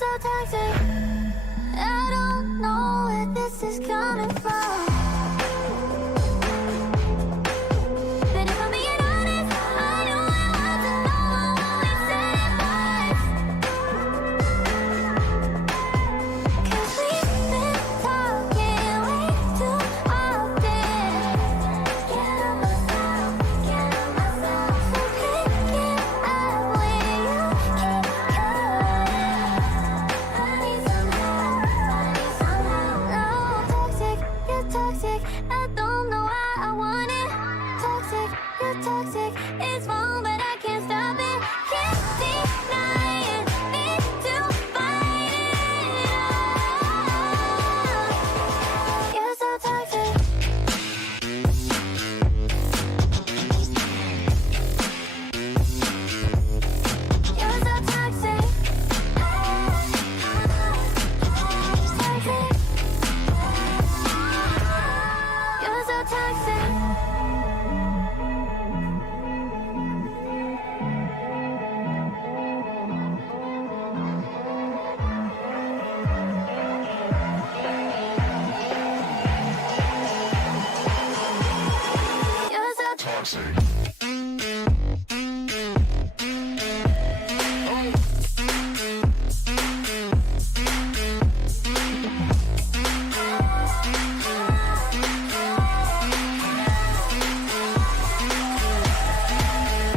so toxic. I don't know where this is coming from. But if I'm being honest, I know I want to know what we said it was. 'Cause we've been talking way too often. Get on myself, get on myself. So picking up when you keep cutting. I need some help, I need some help. No, toxic, you're toxic. I don't know why I want it. Toxic, you're toxic. It's wrong, but I can't stop it. Can't deny it. Need to fight it all. You're so toxic. You're so toxic. Toxic. You're so toxic.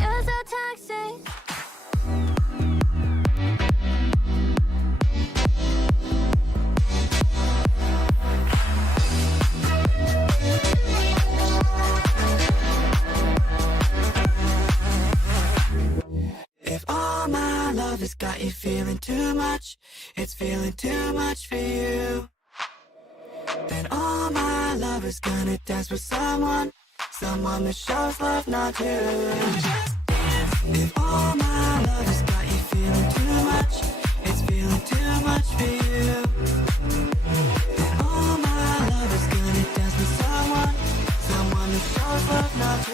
You're so toxic. You're so toxic. If all my love has got you feeling too much, it's feeling too much for you, then all my love is gonna dance with someone that shows love, not you. If all my love has got you feeling too much, it's feeling too much for you, then all my love is gonna dance with someone that shows love, not you.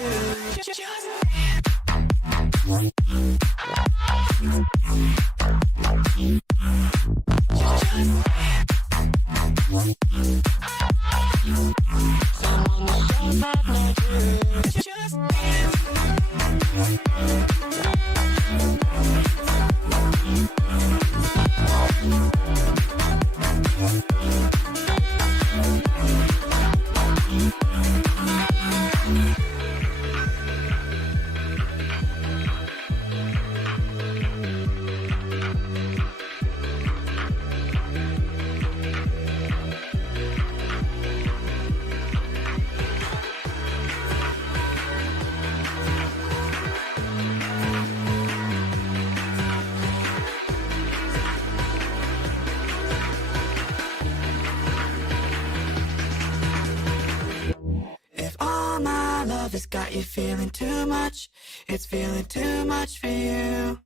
If all my love has got you feeling too much, it's feeling too much for you,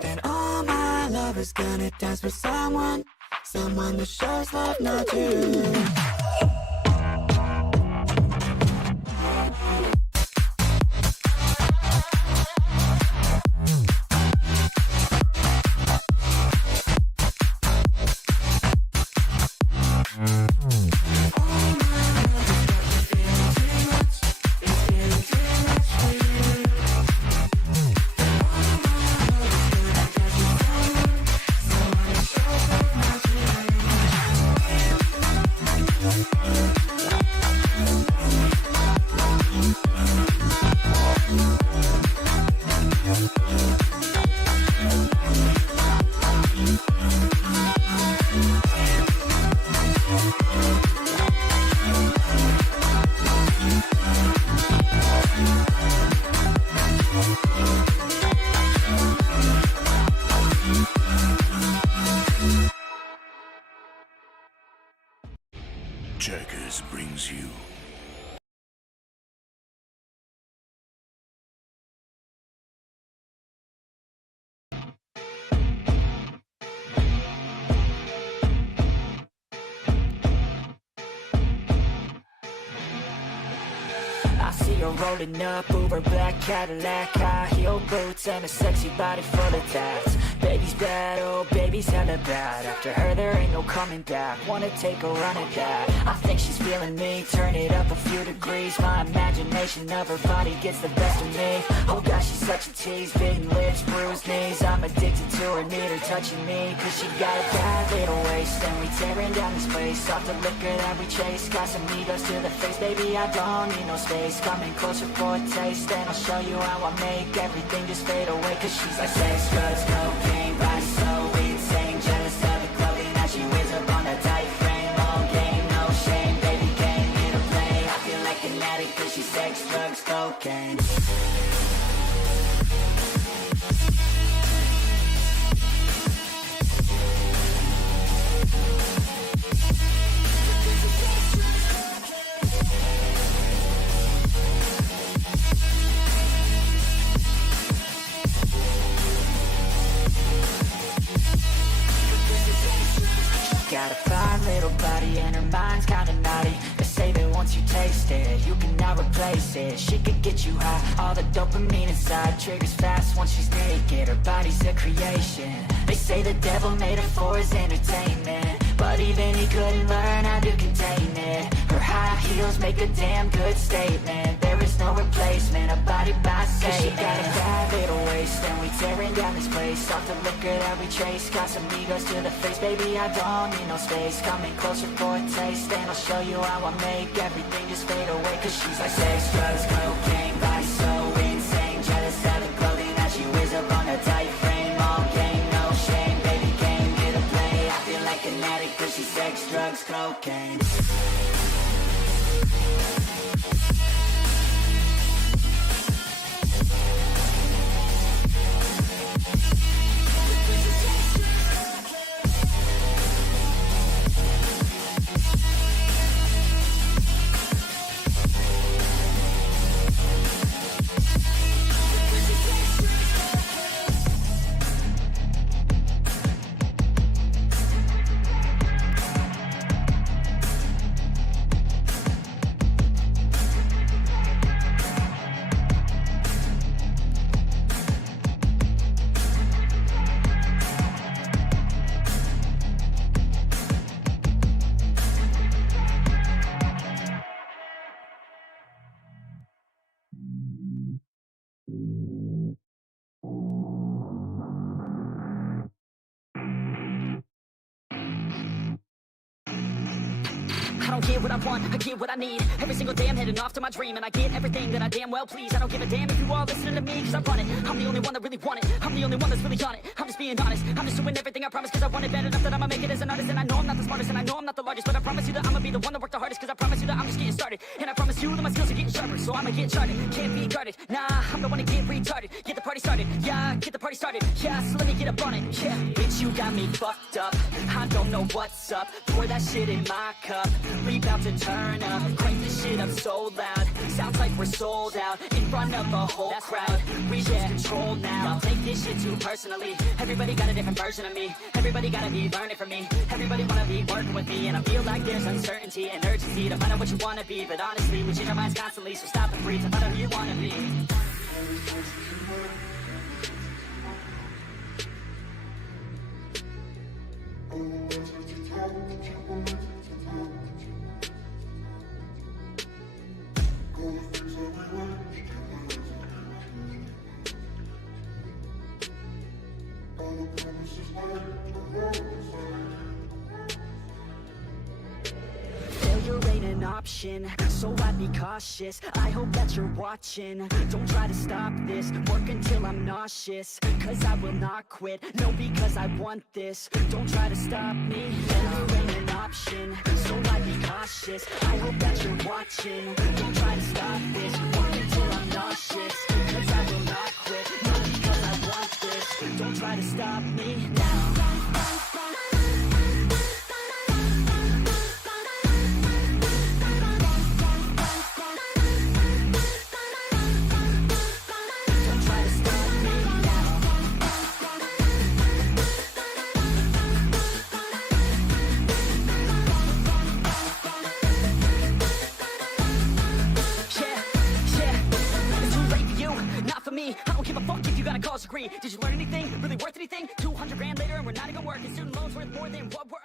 then all my love is gonna dance with someone that shows love, not you. Checkers brings you I see her rolling up, Uber black Cadillac, high heel boots and a sexy body full of tats. Baby's that, oh baby's hella bad. After her there ain't no coming back. Wanna take a run at that. I think she's feeling me, turn it up a few degrees. My imagination of her body gets the best of me. Oh gosh, she's such a tease, bitten lips, bruised knees. I'm addicted to her, need her touching me. Cause she got a bad little waist, and we tearing down this place. Off the liquor that we chase, got some egos to the face. Baby, I don't need no space, coming closer for a taste. And I'll show you how I make everything just fade away. Cause she's like sex, drugs, cocaine, body so insane. Jealous of the clothing that she wears up on that tight frame. All game, no shame, baby came here to play. I feel like an addict cause she's sex, drugs, cocaine. Got a fine little body and her mind's kinda naughty. They say that once you taste it, you cannot replace it. She could get you high, all the dopamine inside triggers fast once she's naked. Her body's a creation. They say the devil made her for his entertainment, but even he couldn't learn how to contain it. Her high heels make a damn good statement. There is no replacement, a body by Satan. She got a bad little waist, and we tearing down this place. Off the liquor that we chase, got some egos to the face. Baby, I don't need no space, coming closer for a taste. And I'll show you how I make everything just fade away. Cause she's like sex, drugs, cocaine, body so insane. Jealous of the clothing that she wears up on her tight frame. All game, no shame, baby came here to play. I feel like an addict cause she's sex, drugs, cocaine. I don't get what I want, I get what I need. Every single day I'm heading off to my dream, and I get everything that I damn well please. I don't give a damn if you all listening to me, cause I run it. I'm the only one that really want it, I'm the only one that's really on it. I'm just being honest, I'm just doing everything I promise. Cause I want it bad enough that I'ma make it as an artist. And I know I'm not the smartest, and I know I'm not the largest, but I promise you that I'ma be the one that worked the hardest. Cause I promise you that I'm just getting started, and I promise you that my skills are getting sharper. So I'ma get charted, can't be guarded. Nah, I'm the one to get retarded. Get the party started, yeah, get the party started. Yeah, so let me get up on it, yeah. Bitch, you got me fucked up, I don't know what's up. Pour that shit in my cup, we bout to turn up. Crank this shit up so loud, sounds like we're sold out. In front of a whole crowd, we lose control now. Don't take this shit too personally, everybody got a different version of me. Everybody gotta be learning from me, everybody wanna be working with me. And I feel like there's uncertainty and urgency to find out what you wanna be. But honestly, we change our minds constantly, so stop and breathe to find out who you wanna be. Failure ain't an option, so I'd be cautious. I hope that you're watching, don't try to stop this. Work until I'm nauseous, cause I will not quit. No, because I want this, don't try to stop me. Failure ain't an option, so I'd be cautious. I hope that you're watching, don't try to stop this. Work until I'm nauseous, cause I will not quit. No, because I want this, don't try to stop me now. I don't give a fuck if you got a college degree. Did you learn anything? Really worth anything? 200 grand work, and student loans worth more than what we're.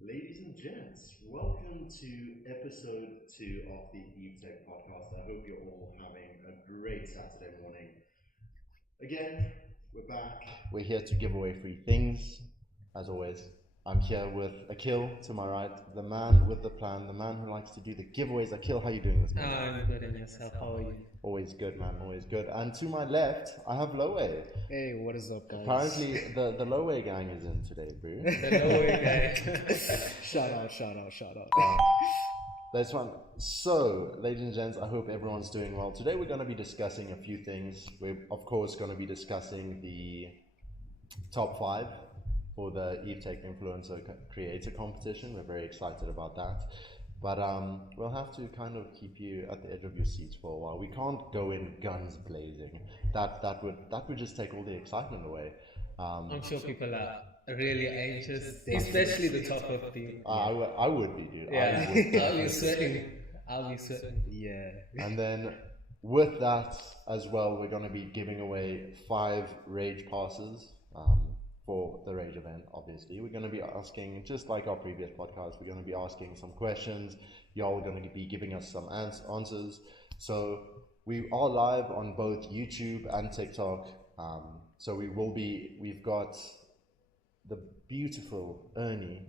Ladies and gents, welcome to episode 2 of the Evetech podcast. I hope you're all having a great Saturday morning. Again, we're back. We're here to give away free things, as always. I'm here with Akil to my right, the man with the plan, the man who likes to do the giveaways. Akil, how are you doing this morning? I'm good, and yourself? How are you? Always good, man, always good. And to my left, I have Lowe. Hey, what is up, guys? Apparently, the Lowe gang is in today, bro. The lower guy. Shout out. That's one. So, ladies and gents, I hope everyone's doing well. Today we're going to be discussing a few things. We're, of course, going to be discussing the top 5 for the Evetech Influencer Creator Competition. We're very excited about that. But we'll have to kind of keep you at the edge of your seats for a while. We can't go in guns blazing. That would just take all the excitement away. I'm sure people are really anxious, especially the top of the. I would be, dude. Yeah, I would I'll be sweating. Yeah. And then with that as well, we're going to be giving away 5 Rage passes for the Rage event, obviously. We're going to be asking, just like our previous podcast, we're going to be asking some questions. Y'all are going to be giving us some answers. So we are live on both YouTube and TikTok. So we've got the beautiful Ernie.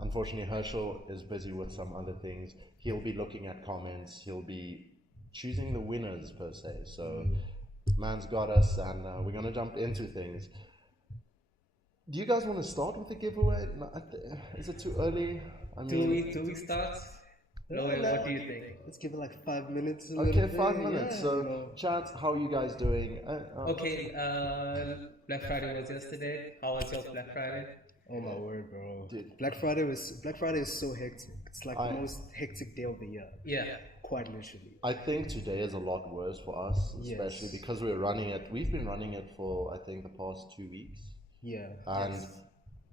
Unfortunately, Herschel is busy with some other things. He'll be looking at comments. He'll be choosing the winners, per se. So man's got us, and we're going to jump into things. Do you guys want to start with the giveaway? Is it too early? Do we start? Lower, what do you think? Let's give it like 5 minutes. Okay, 5 minutes. Yeah, so, chat, how are you guys doing? Okay, Black Friday was yesterday. How was your Black Friday? Oh my word, bro! Dude. Black Friday is so hectic. It's like the most hectic day of the year. Yeah. Quite literally. I think today is a lot worse for us, especially because we've been running it for, I think, the past 2 weeks. Yeah. And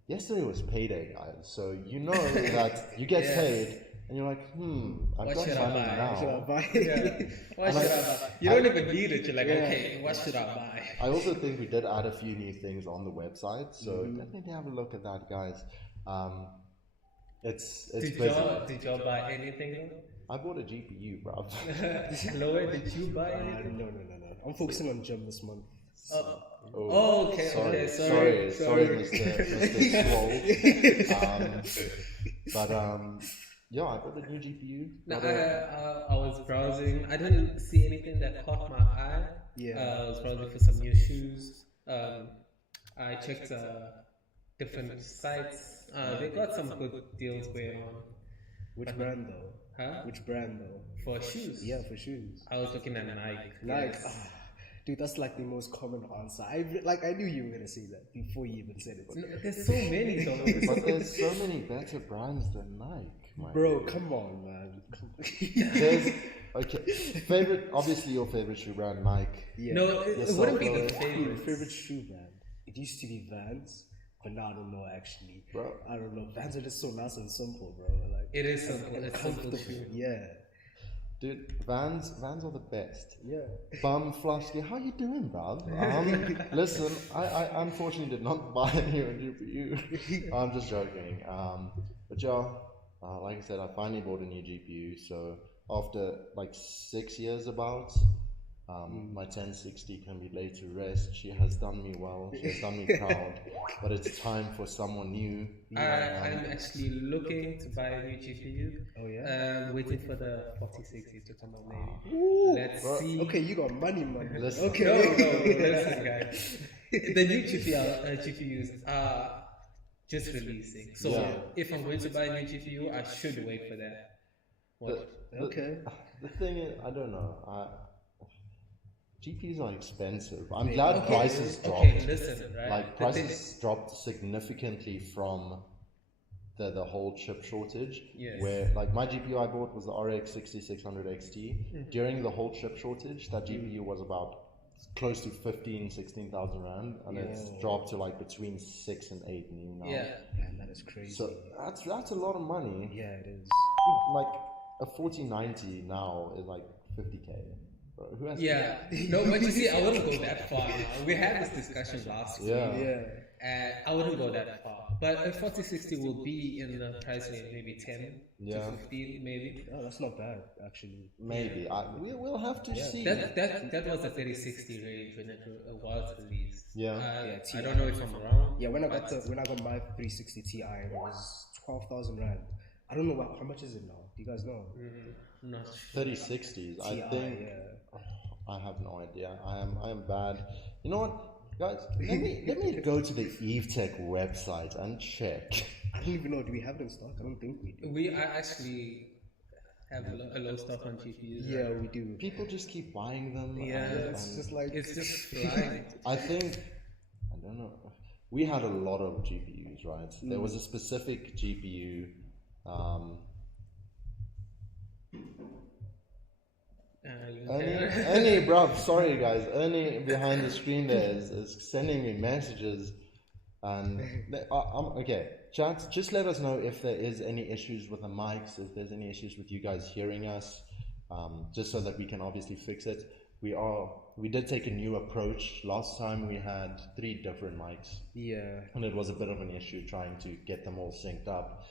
yesterday was payday, guys. So you know that you get paid and you're like, I've got money now. What should I buy? What should I buy? You don't even need it. You're like, okay, what should I buy? I also think we did add a few new things on the website, so definitely have a look at that, guys. It's Did y'all buy anything? I bought a GPU, bro. Lower, did you buy anything? No. I'm focusing on gym this month. Okay. Sorry, Mr. Swole. But yeah, I got the new GPU. No, I was browsing. I didn't see anything that caught my eye. Yeah. I was browsing for some new shoes. I checked different sites. They got some good deals going on. Which brand though? Huh? Which brand though? For shoes? Yeah, for shoes. I was looking at Nike. Nike. Dude, that's like the most common answer. I knew you were gonna say that before you even said it. No, there's so many though. But there's so many better brands than Nike. Bro, come on, man. Obviously your favorite shoe brand, Nike. Yeah. No, it wouldn't be the favorite. Favorite shoe brand. It used to be Vans, but now I don't know actually. Bro. I don't know. Vans are just so nice and simple, bro. Like It is simple. It's simple comfortable. shoe. Yeah. Dude, Vans are the best. Yeah. Bum Flusky, how you doing, bruv? Listen, I unfortunately did not buy a new GPU. I'm just joking. But yeah, like I said, I finally bought a new GPU. So after like 6 years about, my 1060 can be laid to rest. She has done me well. She has done me proud. But it's time for someone new. I'm actually looking to buy a new GPU. Oh yeah. Waiting for the 4060 to come out maybe. Let's see. Okay, you got money. Listen. Okay. No, listen, guys. The new GPUs are just releasing. So if I'm going to buy a new GPU, I should wait for that. The thing is, I don't know. GPUs are expensive. I'm glad prices dropped. Okay, listen, right? Like prices dropped significantly from the whole chip shortage. Yes. Where like my GPU I bought was the RX 6600 XT. During the whole chip shortage, that GPU was about close to 16,000 rand, and it's dropped to like between 6 and 8 now. Yeah. Man, that is crazy. So that's a lot of money. Yeah, it is. Like a 4090 now is like 50k. Bro, who has Yeah. No, but you see, I wouldn't go that far. We had this discussion last week. Yeah. I wouldn't go that far. But a 4060 will be in the price range, maybe 10 to 15, maybe. Oh, that's not bad, actually. Maybe. We'll have to see. That was a 3060 range when it was released. Yeah. I don't know if I'm wrong. Yeah, when I got my 360 Ti, it was 12,000 rand. I don't know how much is it now. Do you guys know? Not sure. 3060s. I Ti, think. yeah. I have no idea. I am bad. You know what, guys? Let me go to the Evetech website and check. I don't even know. Do we have it in stock? I don't think we do. We actually have a lot of stuff on GPUs. Yeah, we do. People just keep buying them. Yeah, It's just like It's just flying. I think, I don't know. We had a lot of GPUs, right? There was a specific GPU. Ernie, bruv, sorry guys. Ernie behind the screen there is sending me messages. And okay, chat, just let us know if there is any issues with the mics, if there's any issues with you guys hearing us, just so that we can obviously fix it. We did take a new approach. Last time we had 3 different mics. Yeah. And it was a bit of an issue trying to get them all synced up.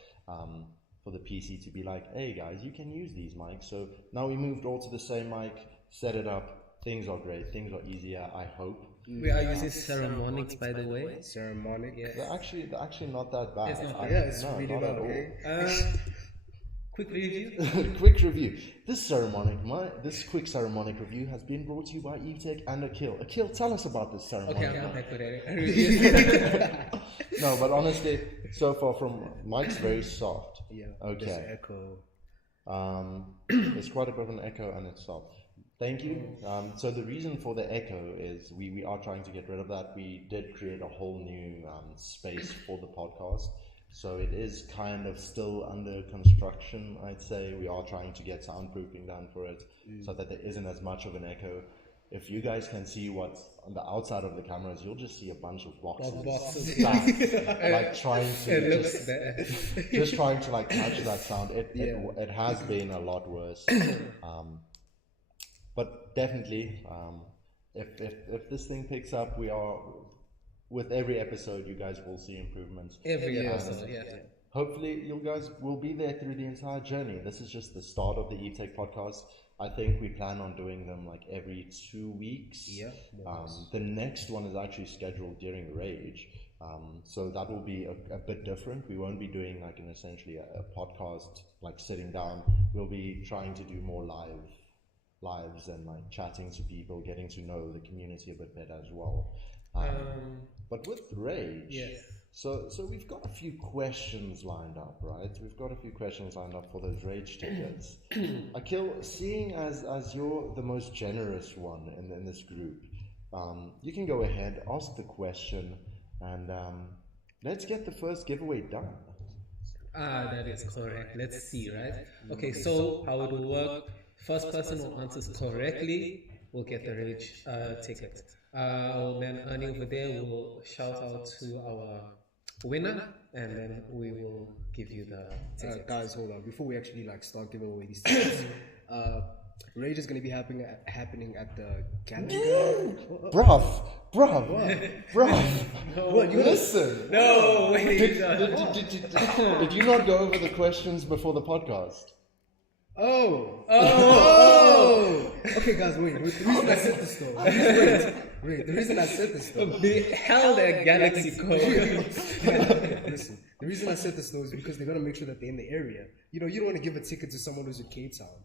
For the PC to be like, hey guys, you can use these mics. So now we moved all to the same mic, set it up. Things are great. Things are easier, I hope. We are using Ceremonics, by the way. Ceremonic. Yeah. They're actually not that bad. It's not Yeah, it's no, really not not at all. okay. Quick review. Quick review. This quick ceremonic review has been brought to you by Evetech and Akil. Akil, tell us about this ceremonic. Okay, I'm not mic. that good at it. No, but honestly, so far from mic's very soft. Yeah. Okay. There's echo. There's quite a bit of an echo and it's soft. Thank you. So the reason for the echo is we are trying to get rid of that. We did create a whole new space for the podcast. So it is kind of still under construction, I'd say. We are trying to get soundproofing done for it so that there isn't as much of an echo. If you guys can see what's on the outside of the cameras, you'll just see a bunch of boxes stacked, like trying to just trying to like catch that sound. It has been a lot worse, but definitely, if this thing picks up, we are. With every episode, you guys will see improvements. Every episode, yeah. Hopefully, you guys will be there through the entire journey. This is just the start of the Evetech podcast. I think we plan on doing them like every 2 weeks. Yeah. The next one is actually scheduled during Rage. So that will be a bit different. We won't be doing like essentially a podcast, like sitting down. We'll be trying to do more lives and like chatting to people, getting to know the community a bit better as well. But with Rage, yes. So we've got a few questions lined up, right? We've got a few questions lined up for those Rage tickets. Akil, seeing as you're the most generous one in this group, you can go ahead, ask the question, and let's get the first giveaway done. That is correct. Let's see, right? Okay, so how it will work. First person who answers correctly will get the Rage ticket. Our man Ernie over there will shout out to our winner, and then we will give you the ticket. Guys, hold on. Before we actually like start giving away these tickets, Rage is going to be happening at the Gallagher. Bruv. What? You Listen. No, wait. Did you not go over the questions before the podcast? Oh. Okay, guys, wait. The reason I said this though. Wait. The reason I said this though. Beheld a galaxy code. Listen. The reason I said this though is because they're gonna make sure that they're in the area. You know, you don't want to give a ticket to someone who's in Cape Town.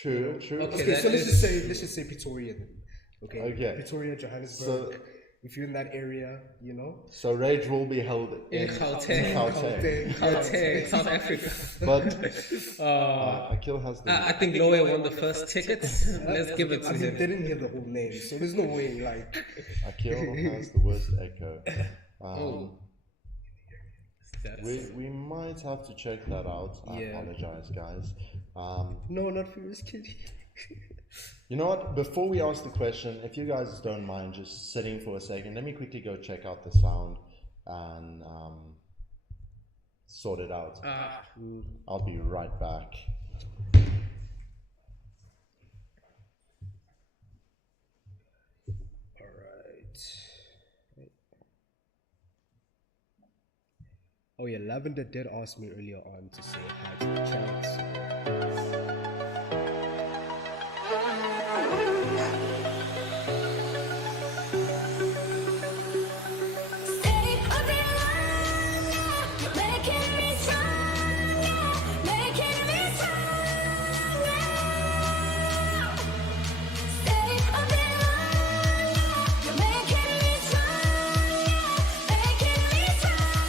True. Okay, so let's just say Pretoria then. Okay. Pretoria, Johannesburg. If you're in that area, you know. So Rage will be held in Gauteng, South Africa. But Akil has the. I think Lowe won the first ticket. Let's give it to They him. didn't hear the whole name, so there's no way. Like, Akil has the worst echo. We might have to check that out. I apologize, guys. no, not Furious Kitty. You know what? Before we ask the question, if you guys don't mind just sitting for a second, let me quickly go check out the sound and sort it out. I'll be right back. Oh yeah, Lavender did ask me earlier on to say hi to the chat. Stay a bit longer, making me stronger, making me stronger. Stay a bit longer, making me stronger, making me stronger,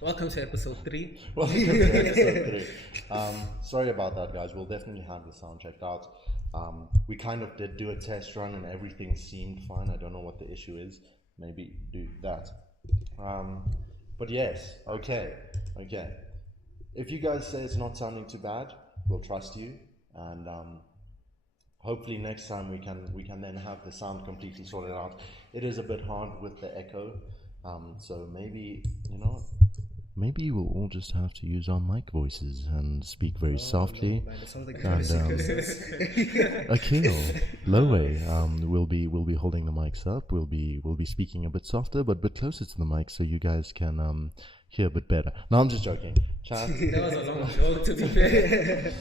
Welcome to episode 3. Welcome to episode 3. Sorry about that, guys. We'll definitely have the sound checked out. We kind of did do a test run and everything seemed fine. I don't know what the issue is. Maybe do that. But yes, okay. If you guys say it's not sounding too bad, we'll trust you, and hopefully next time we can then have the sound completely sorted out. It is a bit hard with the echo, so maybe, you know, maybe we'll all just have to use our mic voices and speak very softly. Man, it sounds like And Akil, Lowe, we'll be holding the mics up. We'll be speaking a bit softer, but a bit closer to the mic, so you guys can hear a bit better. No, I'm just joking. Chat. That was a long joke, to be fair.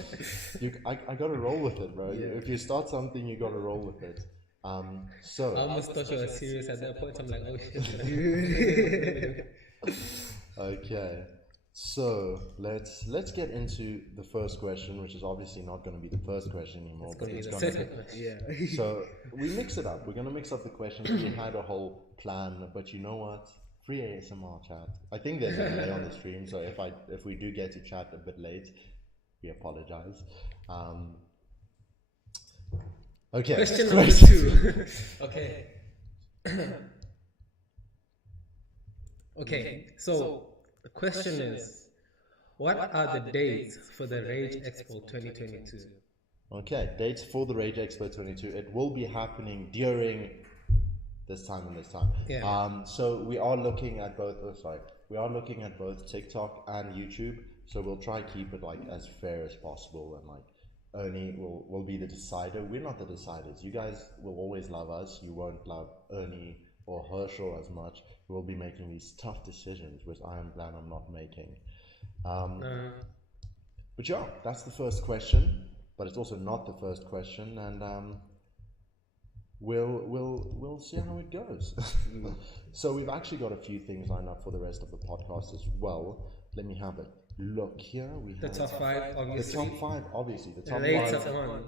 I gotta roll with it, bro. If you start something, you gotta roll with it. So I almost thought you were serious at that point. I'm like, oh shit. okay, so let's get into the first question, which is obviously not going to be the first question anymore, but it's going to be. yeah. So we mix it up. We're going to mix up the questions. We had a whole plan, but you know what? Free ASMR chat. I think there's a delay on the stream, so if we do get to chat a bit late, we apologize. Okay. Question number 2. Okay. Okay, so the question is, what are the dates for the Rage Expo 2022? Okay, dates for the Rage Expo 22. It will be happening during this time and this time. Yeah. So we are looking at both. We are looking at both TikTok and YouTube. So we'll try to keep it like as fair as possible, and like Ernie will be the decider. We're not the deciders. You guys will always love us. You won't love Ernie or Herschel as much. We'll be making these tough decisions, which I am glad I'm not making. But yeah, that's the first question, but it's also not the first question, and we'll see how it goes. So we've actually got a few things lined up for the rest of the podcast as well. Let me have a look here. We The have top 5, obviously. the top 5, obviously. The top Rates 5. of 1.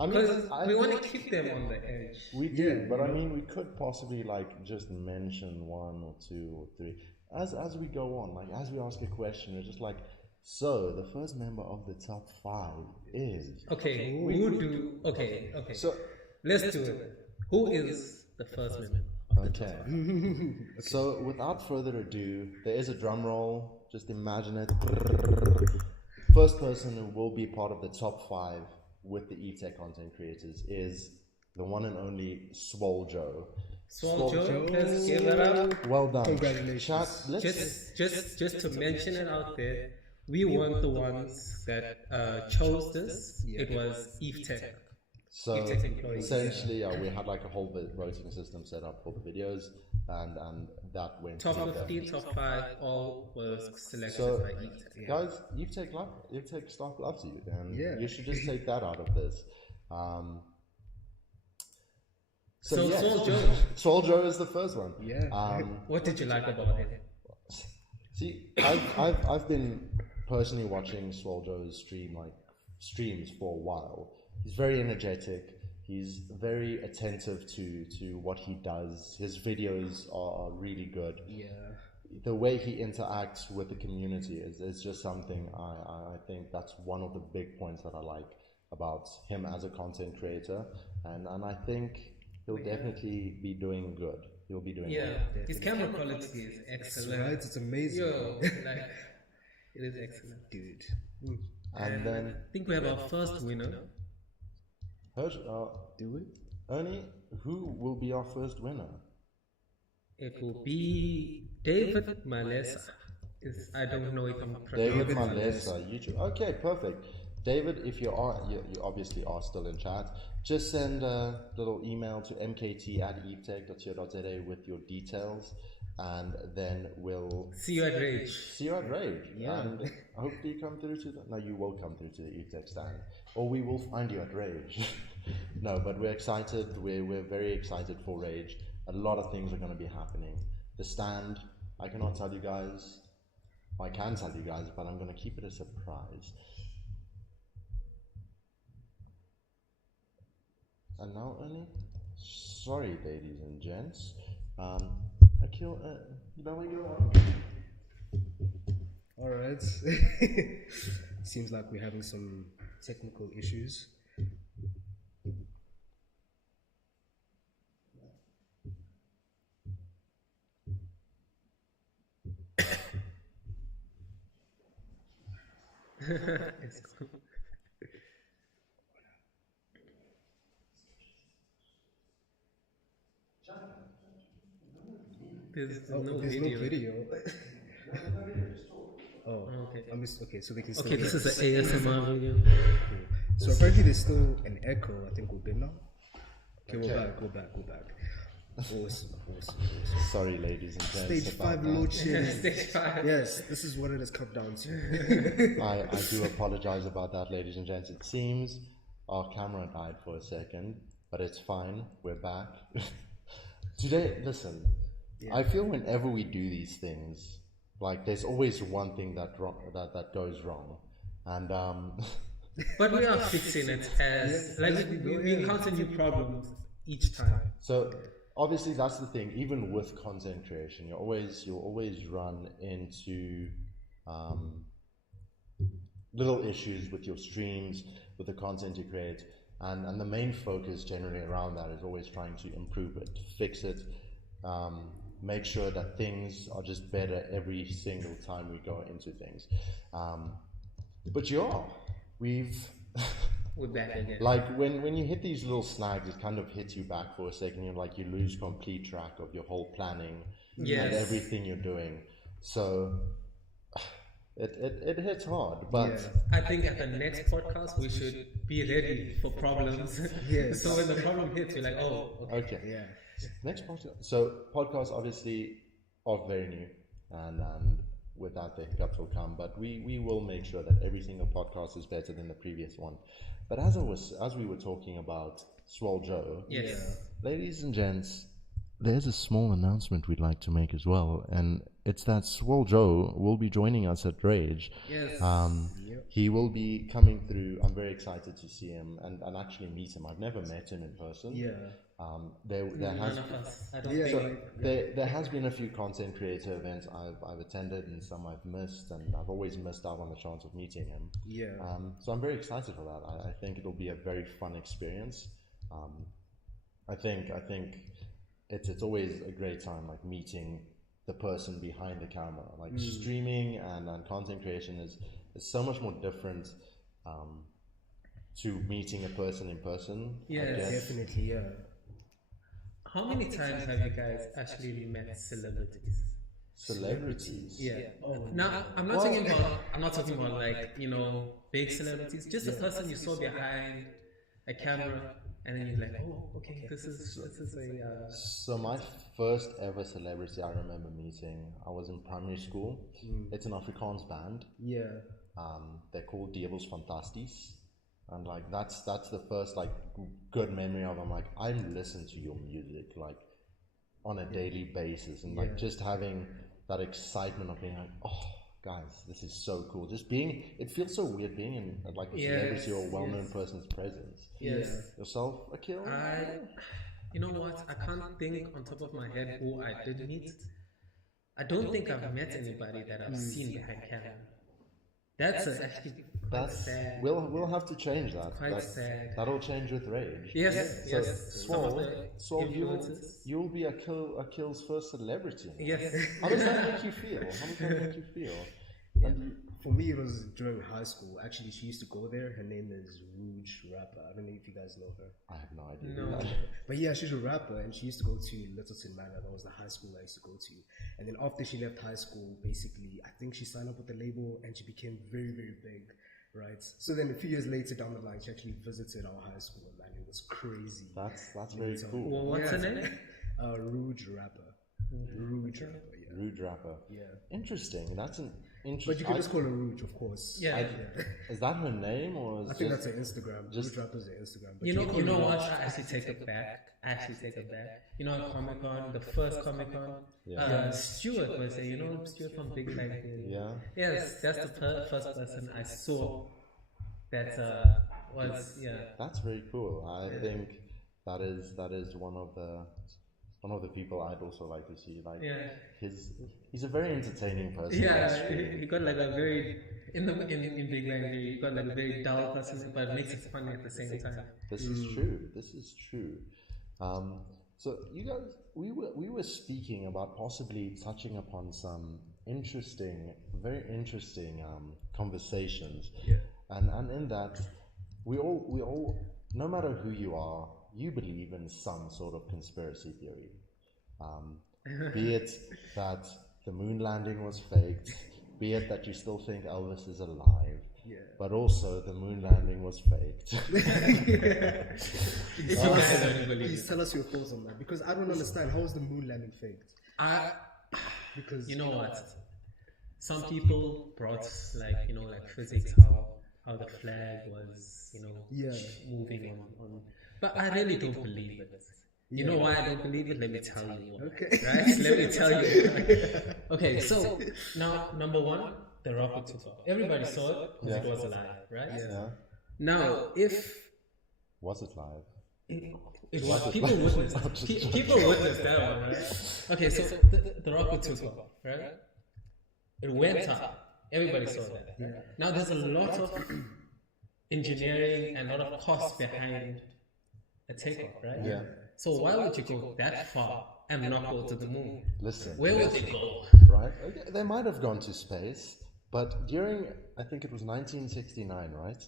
I mean, Because we want to think keep them on the edge. we do, but I mean, we could possibly like just mention 1 or 2 or 3 as we go on. Like as we ask a question, it's just like, so the first member of the top 5 is. Okay, Okay. So Let's do it. Who is the first member? okay. So without further ado, there is a drum roll. Just imagine it. First person who will be part of the top 5 with the Evetech content creators is the one and only Swole Joe. Swole Joe, let's give it up. Well done. Congratulations. Chat, let's Just to mention it out there, we weren't the ones that chose this. It was Evetech. So Evetech employees, essentially, we had like a whole voting system set up for the videos, and that went Top to them. 15, top 5, all was selected So, by Evetech. guys, Evetech staff loves you, and Yeah. you should just take that out of this. So yeah. Swole Joe, Swole Joe is the first one. Yeah. what did you like about it? See, I've been personally watching Swole Joe's streams for a while. He's very energetic. He's very attentive to what he does. His videos are really good. Yeah. The way he interacts with the community is just something I think that's one of the big points that I like about him as a content creator. And I think he'll definitely be doing good. He'll be doing Yeah, well. his camera quality is excellent. Right? It's amazing. Yo, like, it is excellent. Dude. And then I think we have our first winner. Do we? Ernie, who will be our first winner? It will be David Malesa. I don't know if I'm David pronouncing Malesa, YouTube. Okay, perfect. David, if you obviously are still in chat, just send a little email to mkt@evetech.co.za with your details, and then we'll See you at Rage. see you at Rage. Yeah. And hopefully you come through to the... No, you will come through to the Evetech stand. Or we will find you at Rage. No, but we're excited. We're very excited for Rage. A lot of things are going to be happening. The stand, I cannot tell you guys. I can tell you guys, but I'm going to keep it a surprise. And now, Ernie, sorry, ladies and gents. Akil, you know where you are? All right. Seems like we're having some technical issues. It's cool. There's no There's video. no video. Oh, Okay. okay, so they can still Okay, hear this us. is an ASMR video. So apparently there's still an echo. I think we're good now. Okay, Okay. we're back. Awesome. Sorry, ladies and gents. Stage about 5 that. load shedding. Stage 5. Yes, this is what it has come down to. I do apologize about that, ladies and gents. It seems our camera died for a second, but it's fine. We're back. Today, listen, I feel whenever we do these things, like there's always one thing that goes wrong. And But we are fixing it as we encounter new problems each time. so obviously that's the thing. Even with content creation, you'll always run into little issues with your streams, with the content you create, and the main focus generally around that is always trying to improve it, fix it, make sure that things are just better every single time we go into things. But We're back again. like when you hit these little snags, it kind of hits you back for a second. You're like, you lose complete track of your whole planning and Yes. everything you're doing. So it hits hard, but I think at the next podcast we should be ready for problems. Yes. So when the problem hits, you're like, oh, okay. okay. Yeah. Next podcast. So podcasts obviously are very new, and with that the hiccups will come. But we will make sure that every single podcast is better than the previous one. But as we were talking about Swole Joe, Yes. ladies and gents, there's a small announcement we'd like to make as well, and it's that Swole Joe will be joining us at Rage. Yes. He will be coming through. I'm very excited to see him and actually meet him. I've never met him in person. Yeah. There has None of us. I don't Yeah. think. there has been a few content creator events I've attended and some I've missed, and I've always missed out on the chance of meeting him. Yeah. So I'm very excited for that. I think it'll be a very fun experience. I think it's always a great time, like meeting the person behind the camera. Like streaming and content creation is so much more different to meeting a person in person. I Yes. guess. Definitely, yeah. How many times have you guys actually met celebrities? Celebrities. Yeah. Now I'm not talking about. I'm not talking about like big celebrities. Just a person you saw behind a camera, and then you're like, oh, okay, this is a. So my first ever celebrity I remember meeting, I was in primary school. It's an Afrikaans band. Yeah. They're called Dievels Fantasties. And like that's the first like good memory of them. Like I listen to your music like on a daily basis, and like just having that excitement of being like, oh guys, this is so cool. Just being, it feels so weird being in like a celebrity or well-known person's presence. Yes. Yourself, Akil? You know what? I can't think on top of my head who I did meet. I don't think I've met anybody that I've seen behind camera. That's actually quite sad. We'll have to change that. Quite sad. That'll change with Rage. Yes, So, yes. Some of the Swole, influences. you'll be Akil's first celebrity. Yes. How does that make you feel? How does that make you feel? And For me, it was during high school. Actually, she used to go there. Her name is Rouge Rapper. I don't know if you guys know her. I have no idea. No. But yeah, she's a rapper, and she used to go to Littleton Manor. That was the high school I used to go to. And then after she left high school, basically, I think she signed up with the label, and she became very, very big, right? So then a few years later down the line, she actually visited our high school, and man, it was crazy. That's very cool. Well, what's her name? Rouge Rapper. Rouge Rapper, yeah. Rude rapper. Yeah. Interesting. That's an But interesting. you can just call her Rouge, of course. Yeah. Is that her name or? Is I think just, that's her Instagram. Rouge Rapper's her Instagram. But You can know call her what? Rouge. I actually take it back. At Comic Con, the first Comic Con, Stuart was there. Stuart from Big Bang Theory. Yeah. Yes, that's the first person I saw that was That's very cool. I think that is one of the people I'd also like to see. Like he's a very entertaining person. Yeah, he got like a very in Big Bang Theory. He got like a very dull person, but it makes it funny at the same time. This is true. This is true. So you guys, we were speaking about possibly touching upon some very interesting conversations. Yeah. And in that, we all, no matter who you are, you believe in some sort of conspiracy theory. Be it that the moon landing was faked, be it that you still think Elvis is alive, but also the moon landing was faked. Please tell us your thoughts on that, because I don't understand, how was the moon landing faked? Because You know what? Some people brought like physics, how the flag was moving on, but I really don't believe it. You know why I don't believe it? Let me tell you. Okay. Right? Let me tell you. Okay, so now number one, the rocket took off. Everybody saw it because it was alive, right? Yeah. Now, if Was it live? it was people witnessed, people witnessed that one, right? Okay, so the rocket took off, right? It went up. Everybody saw that. Right? Now there's a lot of engineering and a lot of costs behind a takeoff, right? Yeah. So why would you go that far and not go to the moon? Listen. Where would they go? Right? Okay, they might have gone to space, but during, I think it was 1969, right?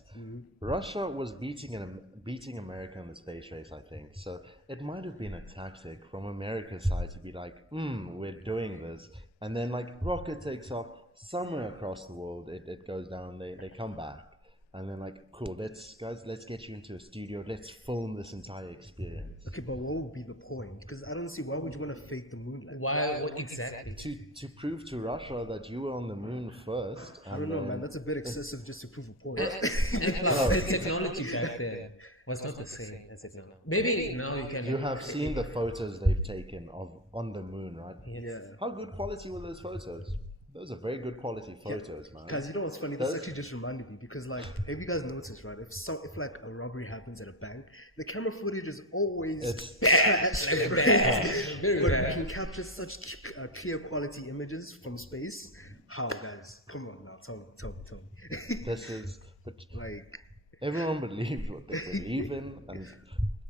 Russia was beating America in the space race, I think. So it might have been a tactic from America's side to be like, we're doing this. And then like rocket takes off somewhere across the world, it goes down, they come back. And then like, cool, let's get you into a studio, let's film this entire experience. Okay, but what would be the point? Because I don't see, why would you want to fake the moon landing? Why? What exactly? To prove to Russia that you were on the moon first. I don't know, man. That's a bit excessive just to prove a point. And plus, the technology back then was not the same as it now. Maybe now you can. You have seen the photos they've taken of on the moon, right? Yeah. How good quality were those photos? Those are very good quality photos, man. Guys, you know what's funny? This actually just reminded me, because like, if you guys notice, right, if like a robbery happens at a bank, the camera footage is always bad, Very but bad. we can capture such clear quality images from space. How, guys? Come on now, tell me. This is, but Like, everyone believes what they believe in,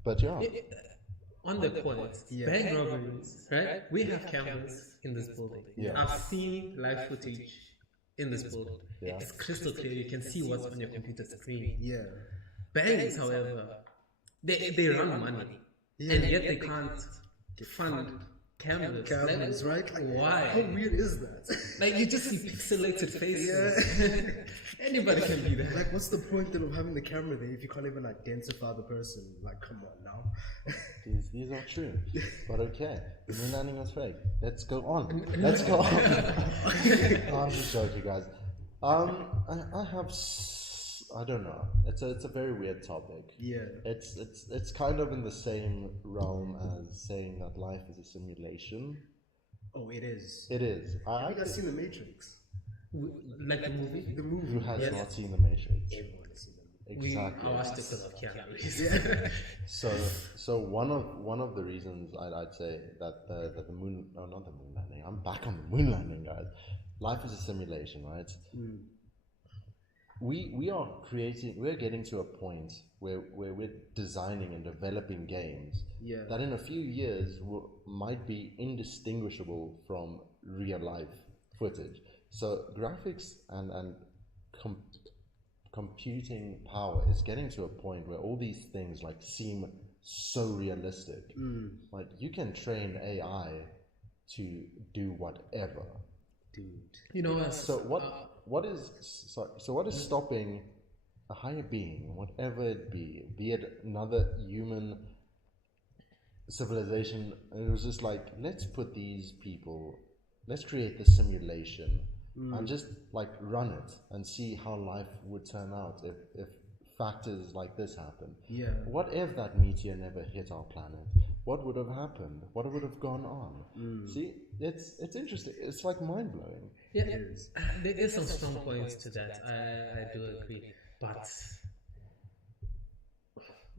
but yeah. On the point, bank robberies, right? We have cameras in this building. Yeah. I've seen live footage in this building. Yeah. It's crystal clear. You can see what's on your computer screen. yeah. Banks, however, they run money, and yet they can't fund cameras. Cameras, Like, right? Like, why? How weird is that? Like, you just see pixelated faces. Anybody can be that. Like, what's the point then of having the camera there if you can't even identify the person? Like, come on now. These are true. But okay, the moon landing was fake. Let's go on. Let's go on. No, I'm just joking, guys. I have. I don't know. It's a very weird topic. Yeah. It's kind of in the same realm as saying that life is a simulation. Oh, it is. It is. Have you guys seen The Matrix? Like the movie? The movie. Who has not seen The Matrix? Everyone has seen the movie. Exactly. I watched it because of Keanu Reeves. So one of the reasons I'd say that the moon, no, not the moon landing. I'm back on the moon landing, guys. Life is a simulation, right? We're getting to a point where we're designing and developing games that in a few years might be indistinguishable from real life footage. So graphics and computing power is getting to a point where all these things like seem so realistic. Like you can train AI to do whatever. Dude. You know, So what is stopping a higher being, whatever it be it another human civilization? And it was just like, let's put these people, let's create the simulation and just like run it and see how life would turn out if factors like this happen. Yeah. What if that meteor never hit our planet? What would have happened? What would have gone on? See, it's interesting. It's like mind blowing. yeah, there is some strong points to that. I do agree, but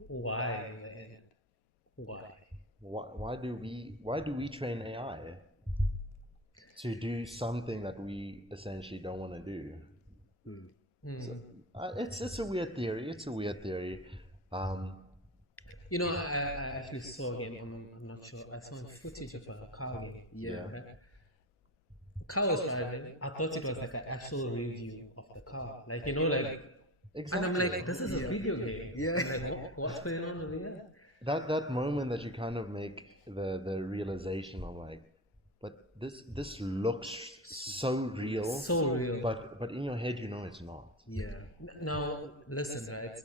why? Why do we train AI to do something that we essentially don't want to do? So, it's a weird theory. It's a weird theory. You know, I actually saw a game. I'm not sure. I saw footage of a car game. Yeah. Right? Car was driving. I thought it was like an actual review of the car. Like, you know, like, Exactly. and I'm like, this is a video game. Yeah. I'm like, what's going on over here? That moment that you kind of make the realization of like, but this looks so real. So real. But in your head you know it's not. Yeah. Now, listen, right?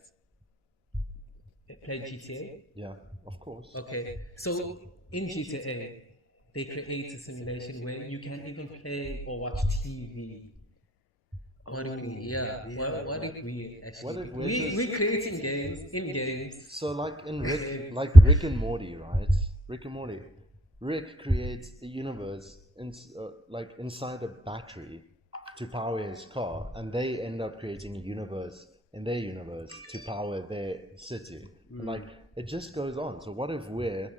Play GTA? Yeah, of course. Okay, so in GTA, they create a simulation where you can even play or watch TV. What if we actually? What if we're creating games in games? So like in Rick and Morty, right? Rick and Morty. Rick creates a universe like inside a battery to power his car, and they end up creating a universe in their universe to power their city. And like it just goes on. So what if we're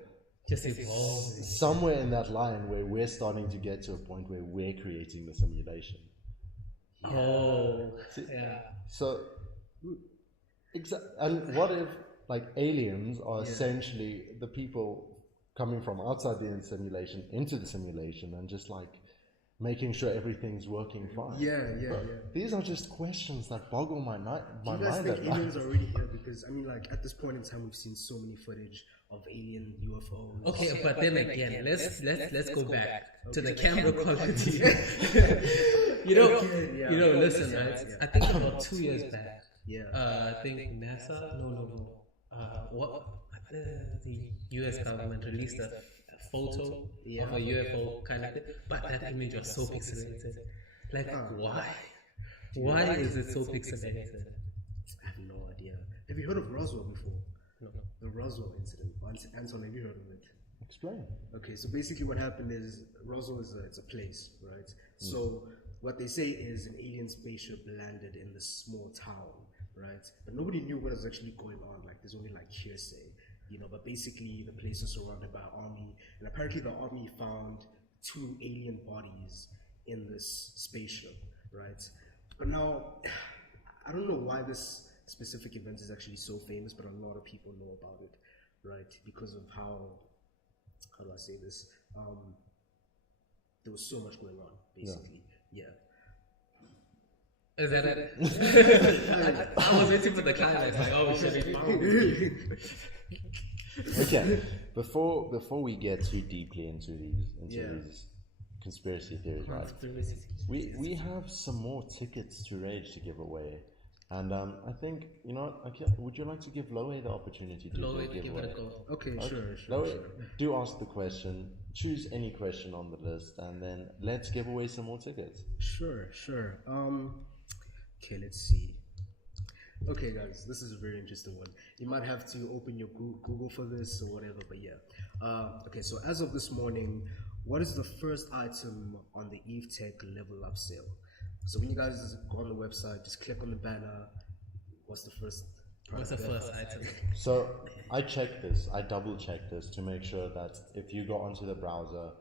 Just evolving. somewhere in that line where we're starting to get to a point where we're creating the simulation? Oh, yeah. So, and what if like aliens are essentially the people coming from outside the simulation into the simulation and just like making sure everything's working fine? Yeah. These are just questions that boggle my Do mind. you guys at think night. aliens are already here? Because I mean, like at this point in time, we've seen so many footage of alien UFOs. Okay, but then again, let's go back to the camera quality. you know, listen, right? I think about 2 years back. Yeah. I think NASA. No. The U.S. government released a photo of a UFO kind of thing, but that image was so pixelated. Like, why? Why is it so pixelated? I have no idea. Have you heard of Roswell before? No. The Roswell incident. Anton, have you heard of it? Explain. Okay, so basically what happened is Roswell it's a place, right? So what they say is an alien spaceship landed in this small town, right? But nobody knew what was actually going on. Like there's only like hearsay, but basically the place is surrounded by army, and apparently the army found 2 alien bodies in this spaceship, right? But now, I don't know why this specific event is actually so famous, but a lot of people know about it, right? Because of how do I say this? There was so much going on, basically. Yeah. Is that it? I was waiting for the climax. Like, oh, should be found. Okay, before we get too deeply into these conspiracy theories, right? We have some more tickets to Rage to give away, and I think would you like to give Loe the opportunity to do a Give giveaway? it a go. Okay, sure. Loe, do ask the question. Choose any question on the list, and then let's give away some more tickets. Sure. Okay, let's see. Okay, guys, this is a very interesting one. You might have to open your Google for this or whatever, but yeah. Okay, so as of this morning, what is the first item on the Evetech level up sale? So when you guys go on the website, just click on the banner. What's the first item? So I double checked this to make sure that if you go onto the browser,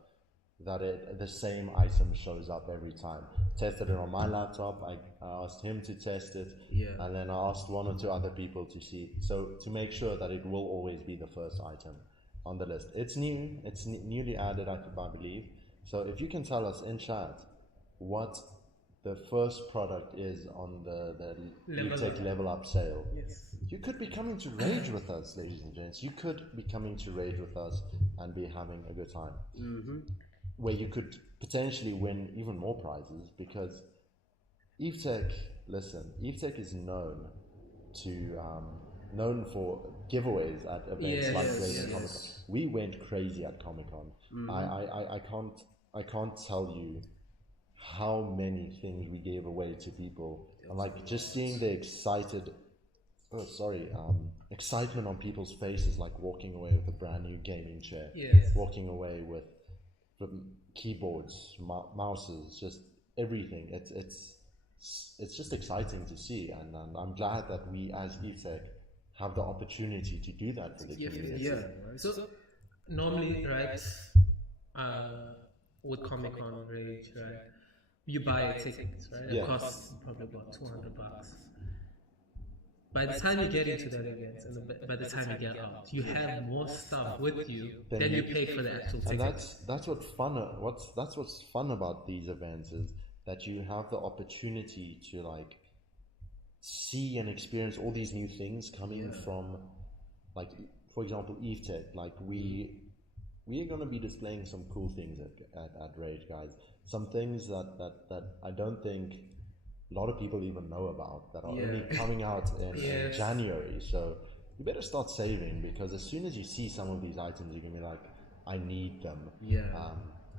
that the same item shows up every time. Tested it on my laptop. I asked him to test it, and then I asked one or two other people to see. So to make sure that it will always be the first item on the list. It's new. It's newly added, I believe. So if you can tell us in chat what the first product is on the Evetech level up sale. Yes. You could be coming to Rage with us, ladies and gents. You could be coming to Rage with us and be having a good time. Where you could potentially win even more prizes, because Evetech is known for giveaways at events like Rage and Comic Con. We went crazy at Comic Con. I can't tell you how many things we gave away to people, and like just seeing the excitement on people's faces, like walking away with a brand new gaming chair, walking away with keyboards, mouses, just everything. It's just exciting to see, and I'm glad that we as Evetech have the opportunity to do that for the community. So normally, right, with Comic Con Rage, right, you buy a ticket, right? It costs probably about $200. By the time you get into that event, and by the time you get out, you have more stuff with you than you pay for the actual ticket. And that's what's fun about these events, is that you have the opportunity to like see and experience all these new things coming from, like, for example, Evetech. Like we are going to be displaying some cool things at Rage, guys. Some things that I don't think a lot of people even know about, that are only coming out in January. So you better start saving, because as soon as you see some of these items, you're gonna be like, I need them.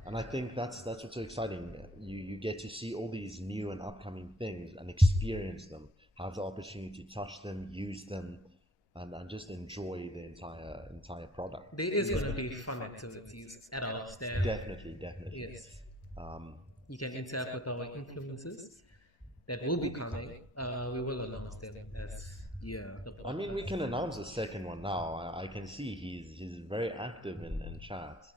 And I think that's what's so exciting. You get to see all these new and upcoming things and experience them, have the opportunity to touch them, use them, and just enjoy the entire product. There is going to be fun activities at our stand. Definitely. Yes. You can interact with our influencers that will be coming. We will announce them as I mean, we can announce a second one now. I can see he's very active in chat.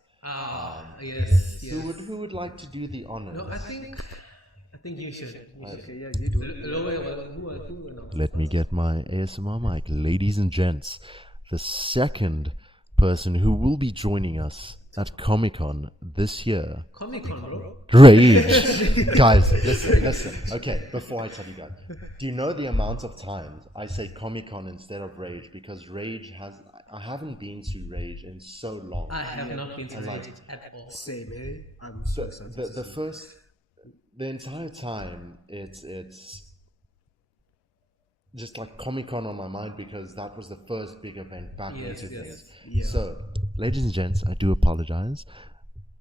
Yes. Who would like to do the honors? No, I think you should. Okay, yeah, you do it. Who Let me get my ASMR mic. Ladies and gents, the second person who will be joining us at Comic-Con this year. Comic-Con, bro? Rage! Guys, listen. Okay, before I tell you guys, do you know the amount of times I say Comic-Con instead of Rage? Because I haven't been to Rage in so long. I have not been to Rage at all. Same, eh? I'm so excited. The entire time, it's just like Comic-Con on my mind, because that was the first big event back into things. So, ladies and gents, I do apologize.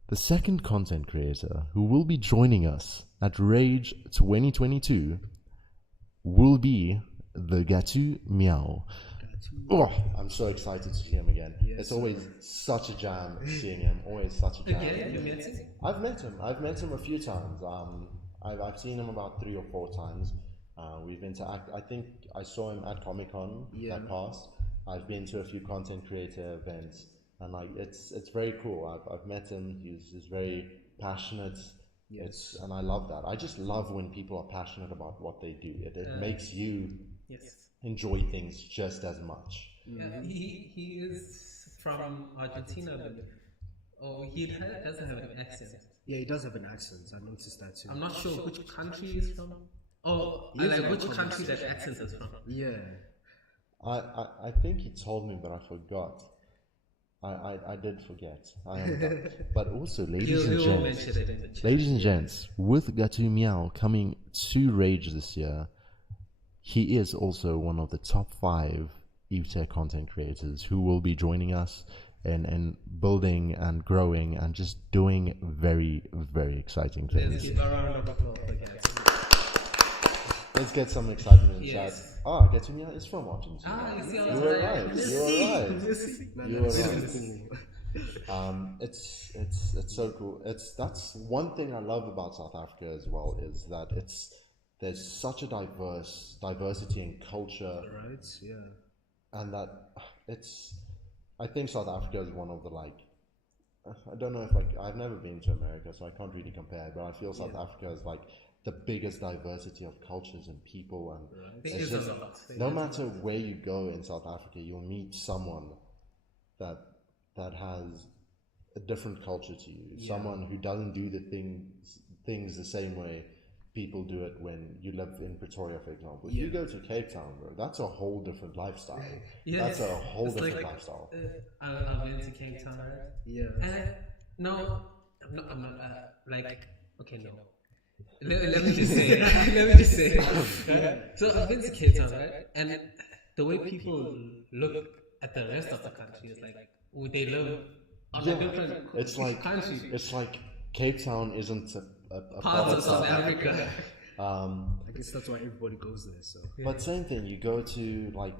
The second content creator who will be joining us at Rage 2022 will be the Gatu Meow. Oh, I'm so excited to see him again. It's always such a jam seeing him. Always such a jam. You met him? I've met him a few times. I've seen him about 3 or 4 times. We've interacted. I think I saw him at Comic-Con that passed. I've been to a few content creator events, and like it's very cool. I've met him. He's very passionate. And I love that. I just love when people are passionate about what they do. It makes you enjoy things just as much. He is from Argentina, but he doesn't have an accent. Yeah, he does have an accent. I noticed that too. I'm not sure which country he's from. Oh, He is like from which Thomas, country yeah. that accent is from? Yeah. I think he told me, but I forgot. I did forget. I am dumb. But also, ladies and You'll gents, mention it in the chat. ladies and gents, with Gatu Meow coming to Rage this year, he is also one of the top 5 Evetech content creators who will be joining us in building and growing and just doing very, very exciting Let's things. give a round of applause for guys. Let's get some excitement in Yes. chat. Ah, Gatu Meow is from Argentina. Ah, you see, I You was were right. right. You were right. You were right. It's so cool. That's one thing I love about South Africa as well, is that there's such a diversity in culture, Right? Yeah. and that I think South Africa is one of the, like, I don't know if, like, I've never been to America, so I can't really compare, but I feel South Africa is like the biggest diversity of cultures and people, and There it's is just, a lot. no matter where you go in South Africa, you'll meet someone that has a different culture to you, someone who doesn't do the things the same way people do it when you live in Pretoria, for example. If you go to Cape Town, bro, that's a whole different lifestyle. Yeah, That's a whole it's different like, lifestyle. I've been to Cape Town, right? Yeah. And no, I'm not like, okay, no. Let me just say, right? So I've been to Cape Town, right? And the way people look at the rest of the country is like, they live on a different It's like country. it's like Cape Town isn't a Part of South Africa. I guess that's why everybody goes there. So. But same thing, you go to, like,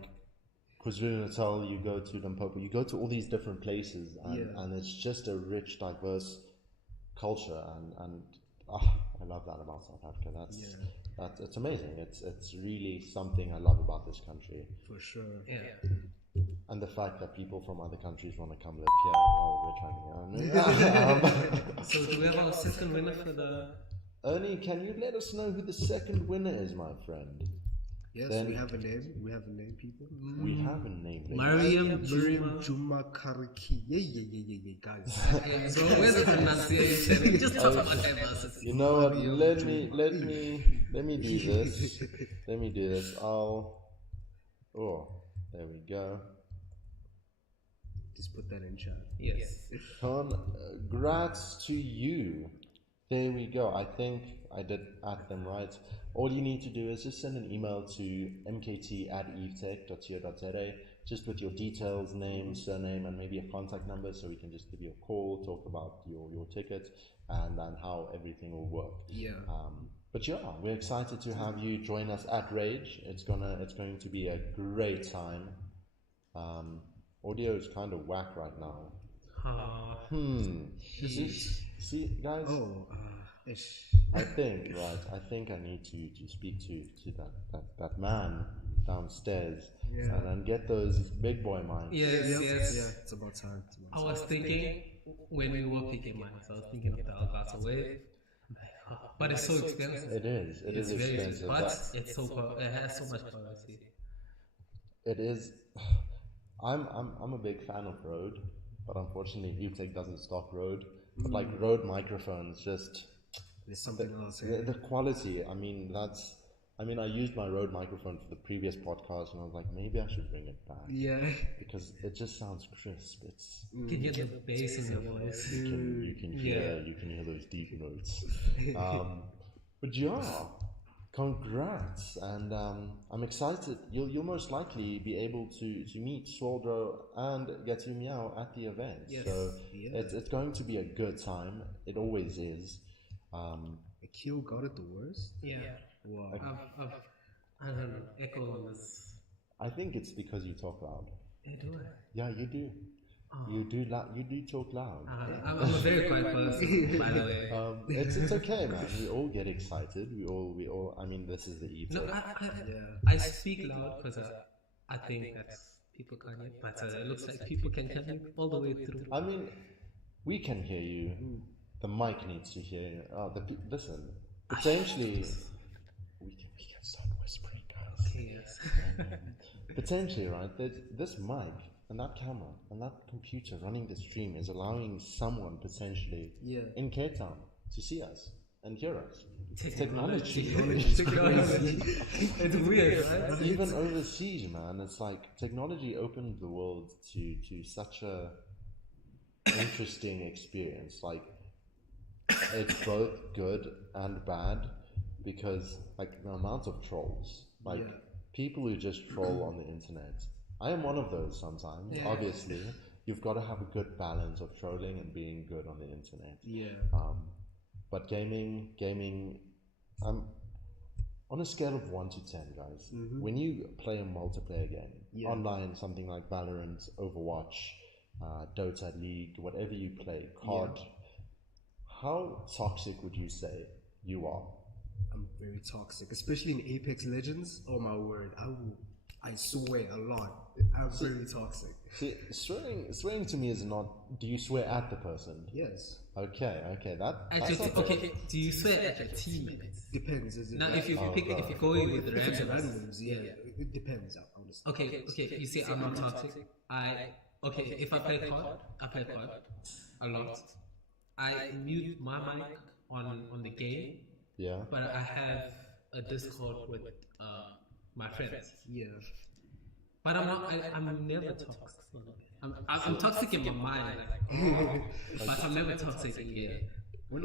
KwaZulu-Natal, you go to Limpopo, you go to all these different places, and it's just a rich, diverse culture, and I love that about South Africa. That's it's amazing. It's really something I love about this country. For sure. Yeah. And the fact that people from other countries want to come live here. Oh, we're trying to. So do we have our second winner for the? Ernie, can you let us know who the second winner is, my friend? Yes, Then- we have a name. We have a name, people. We have a name. Mariam Miriam Juma. Juma Kariki. Yeah, guys. So where's the pronunciation? Just talk about diversity. You know what? Let me do this. Let me do this. There we go. Just put that in chat. Yes. Congrats to you. There we go. I think I did add them right. All you need to do is just send an email to mkt@evetech.co.za, just with your details, name, surname, and maybe a contact number, so we can just give you a call, talk about your ticket, and how everything will work. Yeah. But yeah, we're excited to have you join us at Rage. It's going to be a great time. Audio is kind of whack right now. See, guys. Ish. I think I need to speak to that man downstairs and get those big boy mics. Yes. Yeah, it's about time. I was thinking when we were picking mics, I was thinking of the Alberta Wave. But it's so expensive. It is. It is It's very expensive. but it has so much quality. It is. I'm a big fan of Rode, but unfortunately, Evetech doesn't stock Rode. But like Rode microphones, just There's something else the, here. the quality. I mean, I used my Rode microphone for the previous podcast, and I was like, maybe I should bring it back Yeah. because it just sounds crisp. It's You can hear the bass in your voice. you can hear those deep notes. But yeah, congrats, and I'm excited. You'll most likely be able to meet Swaldro and Gatu Meow at the event. Yes. So Yeah. it's going to be a good time. It always is. Akil got it the worst. Yeah. Wow. I don't know, echo on this. I think it's because you talk loud. Yeah, do I? Yeah, you do. You do talk loud. I'm a very quiet person, by the way. It's okay, man. We all get excited. We all. I mean, this is the No, Evetech. I speak loud because I think that people can't hear, but it looks like people can hear me all the way through. I mean, we can hear you. The mic needs to hear you. Listen. Potentially, we can start whispering, guys. Okay, yes. Potentially, right? This mic and that camera and that computer running the stream is allowing someone potentially in Cape Town to see us. and hear us. Technology. Technology. It's weird, right? Even overseas, man, it's like technology opened the world to such a interesting experience. Like, it's both good and bad because, like, the amount of trolls, like people who just troll on the internet. I am one of those sometimes. Yeah. Obviously, you've got to have a good balance of trolling and being good on the internet. Yeah. But gaming, on a scale of 1 to 10, guys, when you play a multiplayer game, online, something like Valorant, Overwatch, Dota, League, whatever you play, COD, how toxic would you say you are? I'm very toxic, especially in Apex Legends. Oh my word, I swear a lot. I'm very toxic. See, swearing to me is not. Do you swear at the person? Yes. Okay. Okay. Do you swear at your teammates? Depends. Is it Now, if you go in with if it's randoms, randoms, it depends. Honestly. okay. You say I'm not toxic. If I play COD a lot. I mute my mic on the game. Yeah. But I have a Discord with my friends. Yeah. But I'm never toxic. I'm toxic in my mind, but I'm never toxic in here. When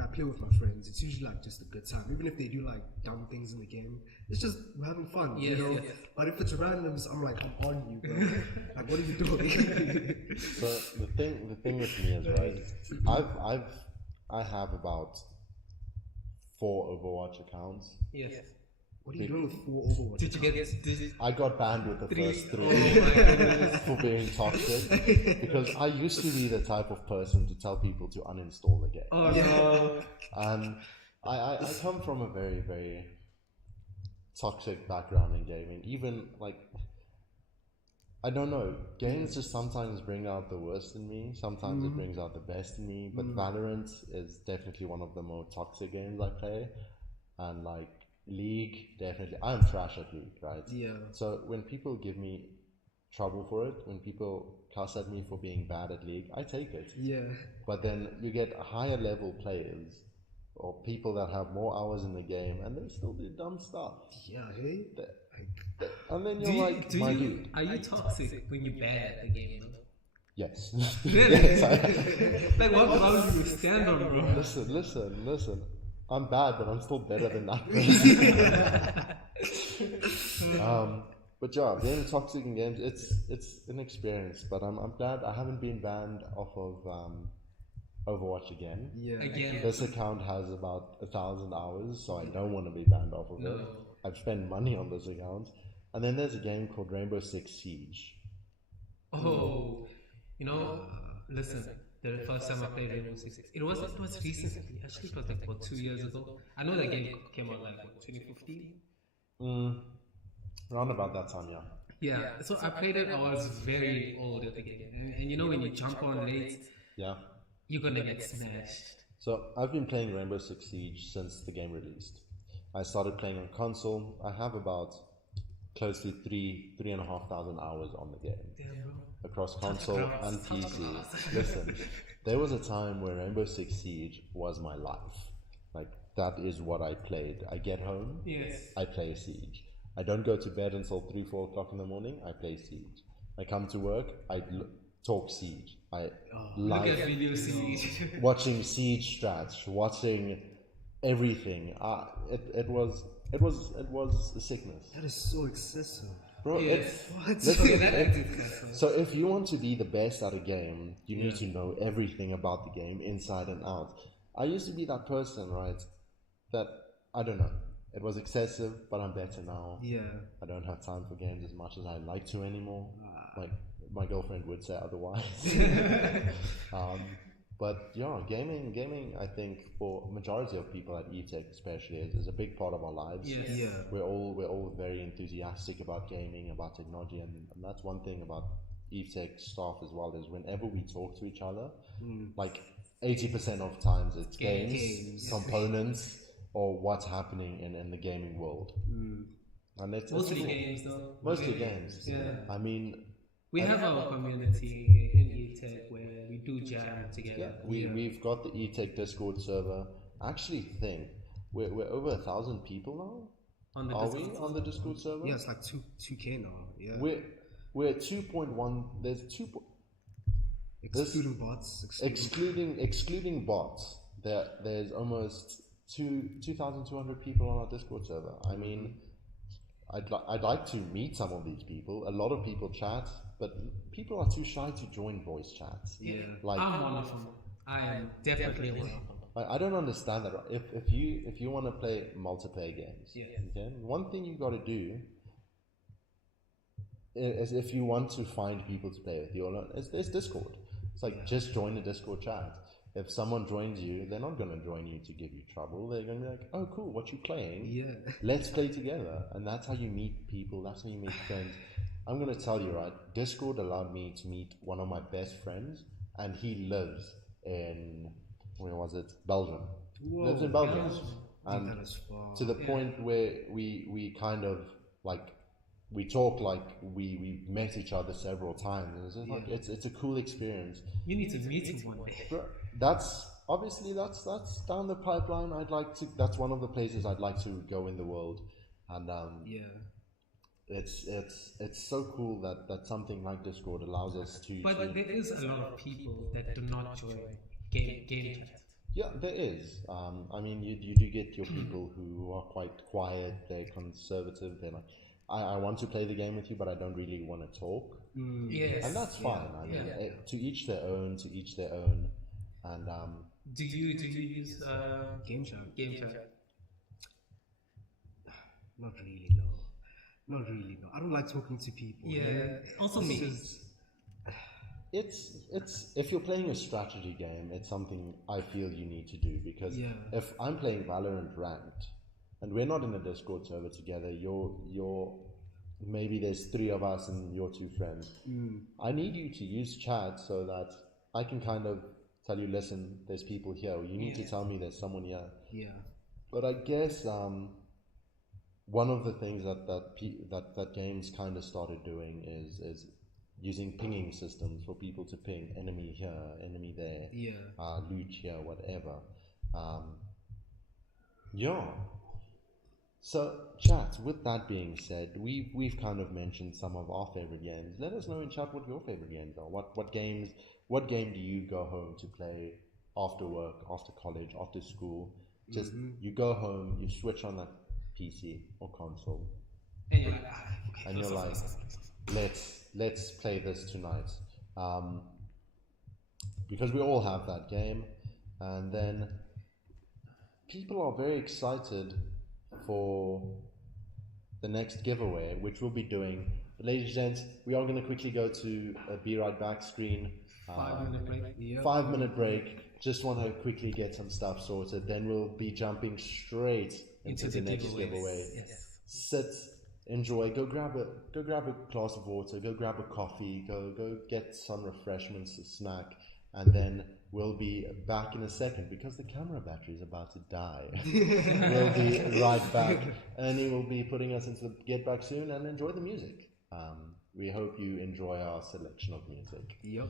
I play with my friends, it's usually like just a good time. Even if they do like dumb things in the game, it's just we're having fun, you know. Yes. But if it's randoms, I'm like, I'm on you, bro. Like, what are you doing? So the thing with me is, right, I have about 4 Overwatch accounts. Yes. What are you doing with 4 Overwatch? Did you get? I got banned with the first 3 Oh my goodness. for being toxic because I used to be the type of person to tell people to uninstall the game. Oh no. And I come from a very, very toxic background in gaming. Even like, I don't know, games just sometimes bring out the worst in me, sometimes it brings out the best in me, but Valorant is definitely one of the more toxic games I play. And like League, definitely, I'm trash at League, right? Yeah. So when people give me trouble for it, when people cuss at me for being bad at League, I take it. Yeah. But then you get higher level players or people that have more hours in the game and they still do dumb stuff. Yeah. Hey. And then you're like, my dude. Are you toxic when you're bad at the game, though? Yes. Really? Yes, Like, what ground do you stand on, bro? Listen. I'm bad, but I'm still better than that person. But yeah, being toxic in games, it's an experience. But I'm glad I haven't been banned off of Overwatch again. Yeah. Again. This account has about 1,000 hours, so I don't want to be banned off of it. I've spent money on this account. And then there's a game called Rainbow Six Siege. Oh, you know, listen. The first time I played Rainbow Six, it was recently. Actually, it was like about 2 years ago. I know the game came out like 2015. Around about that time, yeah. Yeah. So I played it. I was very old at the game, and you know when you jump on late, Yeah. you're gonna get smashed. So I've been playing Rainbow Six Siege since the game released. I started playing on console. I have about close to 3,500 hours on the game. Damn, bro. Across console and PC. Listen, there was a time where Rainbow Six Siege was my life. Like, that is what I played. I get home, Yes. I play Siege. I don't go to bed until 3, 4 o'clock in the morning, I play Siege. I come to work, I talk Siege. I Look at live video Siege. watching Siege strats, watching everything. It was a sickness. That is so excessive. Bro, Yes. What? so if you want to be the best at a game, you need to know everything about the game inside and out. I used to be that person, right? That, I don't know, it was excessive, but I'm better now. Yeah. I don't have time for games as much as I like to anymore. Like, my girlfriend would say otherwise. But yeah, gaming, I think for majority of people at Evetech especially is a big part of our lives. Yes. Yeah. We're all very enthusiastic about gaming, about technology, and that's one thing about Evetech staff as well, is whenever we talk to each other, like 80% of times it's games, components, or what's happening in the gaming world. And it's Mostly cool. games, though. Mostly games. Yeah. I mean, We have our community in Evetech where we do jam together. we've got the Evetech Discord server. actually think we're over 1,000 people now. On the Are we Discord. on the Discord server? Yeah, it's like 2K now. Yeah. We're at 2.1. There's Excluding bots. excluding bots. There's almost 2,200 people on our Discord server. I mean, I'd like to meet some of these people. A lot of people chat, but people are too shy to join voice chats. Yeah. Like I'm one of them. I am definitely one of them. I don't understand that. If you want to play multiplayer games, okay, one thing you got to do is if you want to find people to play with you alone, there's Discord. It's like just join the Discord chat. If someone joins you, they're not going to join you to give you trouble. They're going to be like, "Oh, cool, what you playing? Yeah. Let's play together." And that's how you meet people. That's how you make friends. I'm going to tell you, right? Discord allowed me to meet one of my best friends, and he lives in where was it? Belgium. Whoa, Lives in Belgium, That and is far. to the point where we kind of like we talk like we met each other several times. It's just like it's a cool experience. You need to meet him one day. That's obviously that's down the pipeline. I'd like to. That's one of the places I'd like to go in the world, and it's so cool that something like Discord allows us to. But there is a lot of people that do not join game chat. Yeah, there is. I mean, you do get your people who are quite quiet. They're conservative. They're like, I want to play the game with you, but I don't really want to talk. Yes. And that's fine. I mean, to each their own. To each their own. And Do you use Game chat. game chat? Not really, no. Not really, no. I don't like talking to people. Yeah. Also me. it's if you're playing a strategy game, it's something I feel you need to do because if I'm playing Valorant ranked and we're not in a Discord server together, you're maybe there's 3 of us and your 2 friends. I need you to use chat so that I can kind of tell you, listen, there's people here. You need to tell me there's someone here. Yeah. But I guess one of the things that games kind of started doing is using pinging systems for people to ping enemy here, enemy there, loot here, whatever. So, chat. With that being said, we've kind of mentioned some of our favorite games. Let us know in chat what your favorite games are. What game do you go home to play after work, after college, after school? Just you go home, you switch on that PC or console, and you're like, let's play this tonight, because we all have that game, and then people are very excited for the next giveaway, which we'll be doing. But ladies and gents, we are going to quickly go to a Be Right Back screen. 5-minute break. 5-minute break. Just want to quickly get some stuff sorted. Then we'll be jumping straight into the next giveaway. Yes. Sit, enjoy. Go grab a glass of water. Go grab a coffee. Go get some refreshments, a snack, and then we'll be back in a second because the camera battery is about to die. We'll be right back. Ernie will be putting us into the get back soon, and enjoy the music. We hope you enjoy our selection of music. Yep.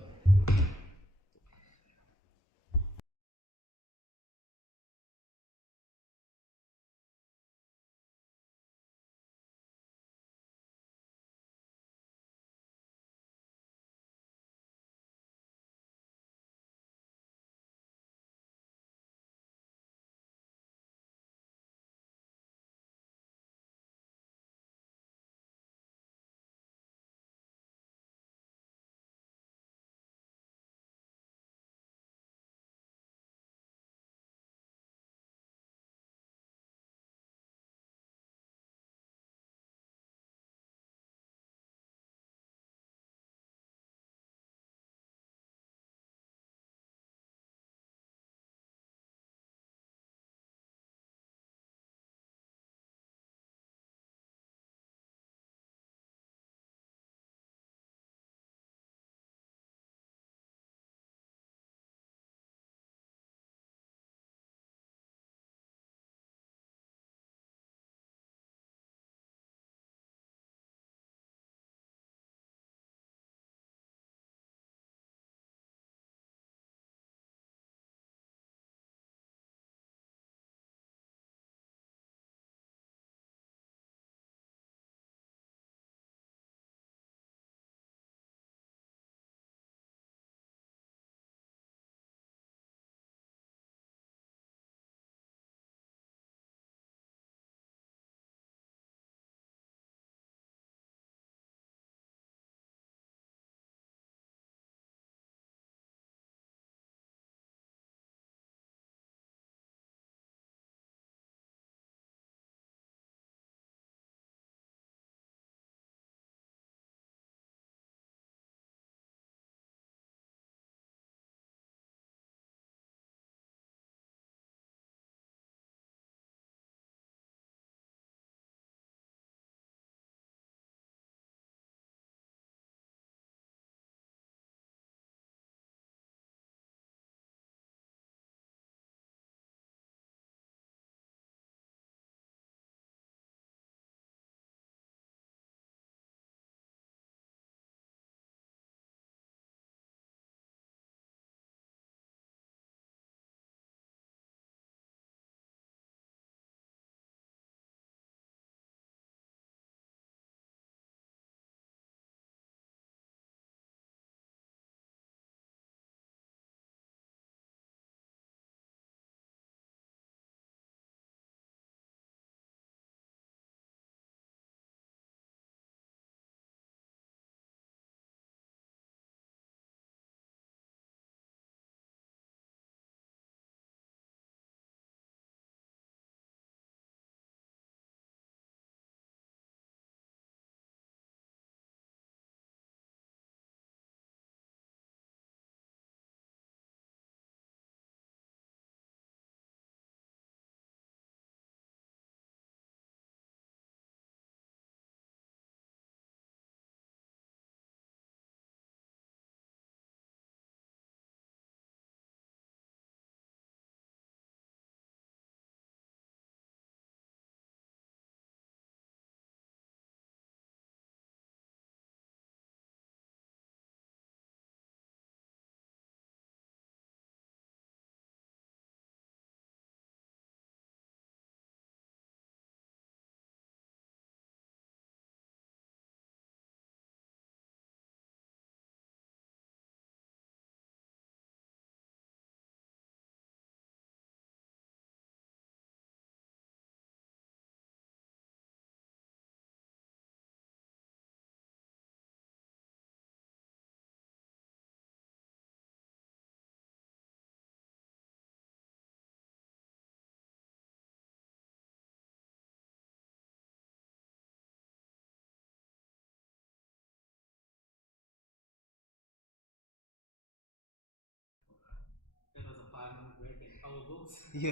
Whoops. Yeah.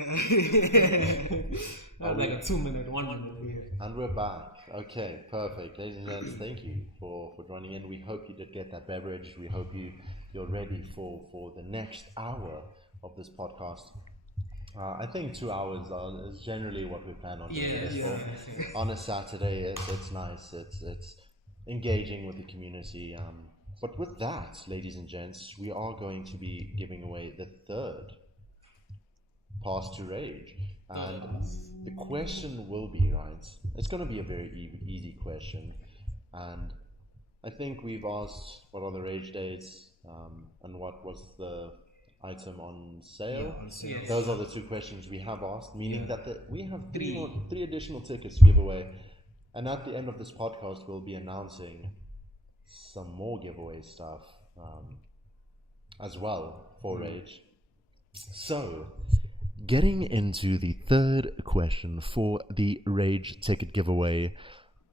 That was like a 2 minute, 1 minute. Yeah. And we're back. Okay, perfect. Ladies and gents, thank you for joining in. We hope you did get that beverage. We hope you're ready for the next hour of this podcast. I think 2 hours is generally what we plan on doing this for. On a Saturday, it's nice. It's engaging with the community. But with that, ladies and gents, we are going to be giving away the third Pass to Rage. And the question will be, right, it's going to be a very easy question. And I think we've asked what are the rage dates and what was the item on sale. Yes. Those are the two questions we have asked, meaning that we have three additional tickets to give away. And at the end of this podcast, we'll be announcing some more giveaway stuff as well for Rage. So, getting into the third question for the Rage ticket giveaway,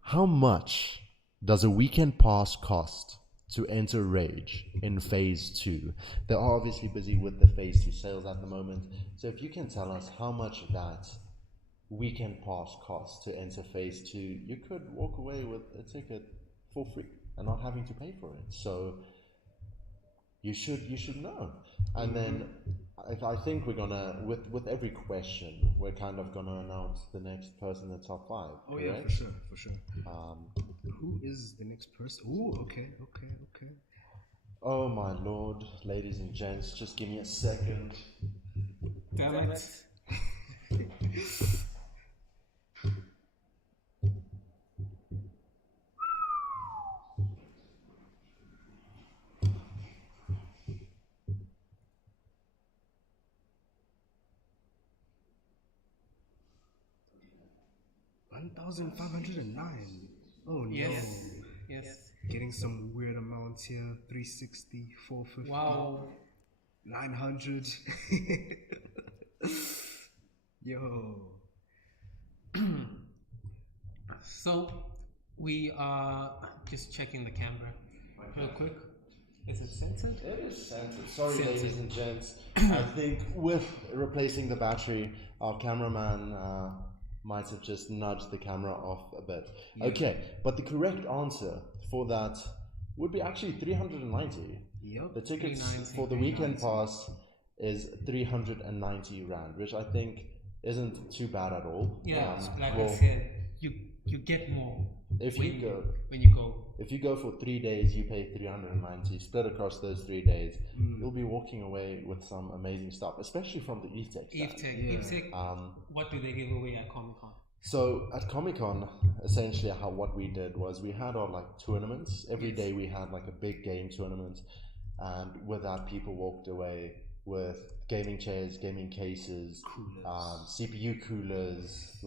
how much does a weekend pass cost to enter Rage in Phase 2? They are obviously busy with the Phase 2 sales at the moment, so if you can tell us how much that weekend pass costs to enter Phase 2, you could walk away with a ticket for free and not having to pay for it. So you should know. And then I think we're gonna with every question we're kind of gonna announce the next person in the top 5. Oh correct? yeah, for sure. Who is the next person? Oh, okay. Oh my lord, ladies and gents, just give me a second. Damn it. 1,509. Oh no. Yes. Getting some weird amounts here. 360, 450. Wow. 900. Yo. So we are just checking the camera real quick. Is it censored? It is censored. Sorry, Censored. ladies and gents. I think with replacing the battery, our cameraman might have just nudged the camera off a bit. Yeah. Okay, but the correct answer for that would be actually 390. Yep. The tickets for the weekend pass is 390 Rand, which I think isn't too bad at all. Yeah, like I said, you get more if when you go. When you go. If you go for 3 days, you pay 390. Split across those 3 days, you'll be walking away with some amazing stuff, especially from the Evetech stand. Evetech. What do they give away at Comic-Con? So at Comic-Con, essentially what we did was we had our tournaments. Every day we had a big game tournament, and with that people walked away with gaming chairs, gaming cases, CPU coolers,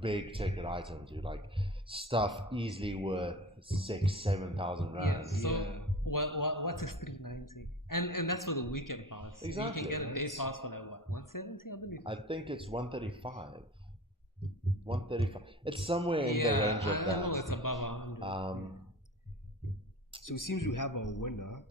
big ticket items, stuff easily worth 6,000-7,000 Rand. Yeah, so what is 390? And that's for the weekend pass. Exactly. You can get a day pass for 170, I believe. I think it's 135. 135. It's somewhere in the range of that. I know it's above 100. So it seems we have a winner,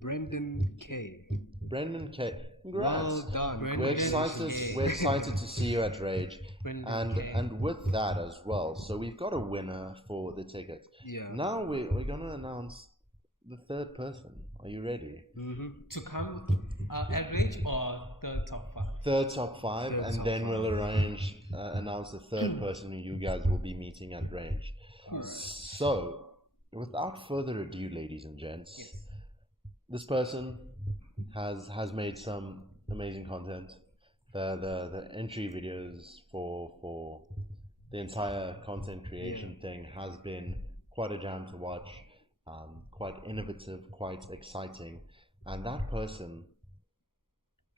Brendan K. Brendan K. Congrats. Well done. We're excited to see you at Rage. And with that as well. So we've got a winner for the tickets. Yeah. Now we're gonna announce the third person. Are you ready? Mm-hmm. To come at Rage or the top 5? Third top 5, and then we'll announce the third person who you guys will be meeting at Rage. Right. So, without further ado, ladies and gents, this person has made some amazing content. The entry videos for the entire content creation thing has been quite a jam to watch. Quite innovative, quite exciting, and that person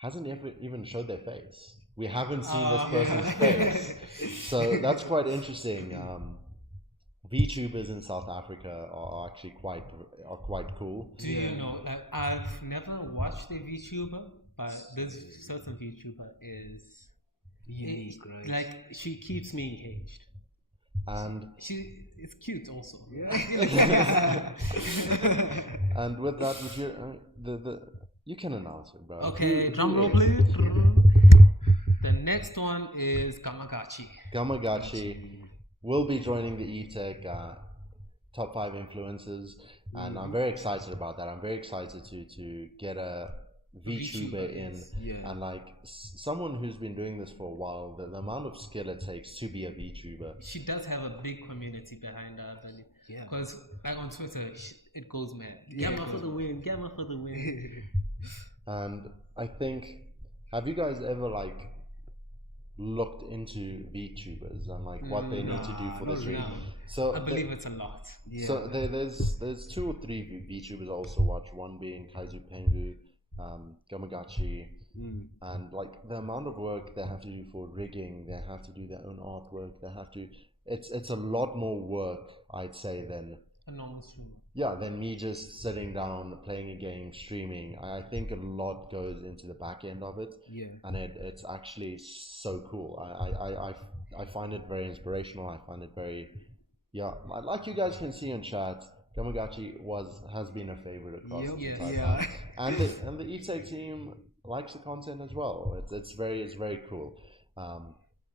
hasn't even showed their face. We haven't seen this person's face, so that's quite interesting. VTubers in South Africa are actually quite cool. Do you know? I've never watched a VTuber, but this certain VTuber is unique, right? She keeps me engaged. And it's cute also. Yeah. And with that, would you you can announce it, bro. Okay, drum roll please. next one is Gamagachi. Gamagachi will be joining the Evetech top 5 influencers, and I'm very excited about that. I'm very excited to get a VTuber in, and like someone who's been doing this for a while, the amount of skill it takes to be a VTuber. She does have a big community behind her, I believe. Yeah. Because like on Twitter, it goes mad. Gamma for the win, Gamma for the win. And I think, have you guys ever like looked into VTubers and like what they need to do for the stream? So I believe it's a lot. So there's 2 or 3 VTubers I also watch. One being Kaizu Pengu, Gamagachi, and like the amount of work they have to do for rigging, they have to do their own artwork, they have to. It's a lot more work, I'd say, than a normal streamer. Yeah, than me just sitting down, playing a game, streaming. I think a lot goes into the back end of it. Yeah. And it's actually so cool. I find it very inspirational. I find it very, like you guys can see in chat, Gamagachi has been a favorite across the time. And the Evetech team likes the content as well. It's very cool.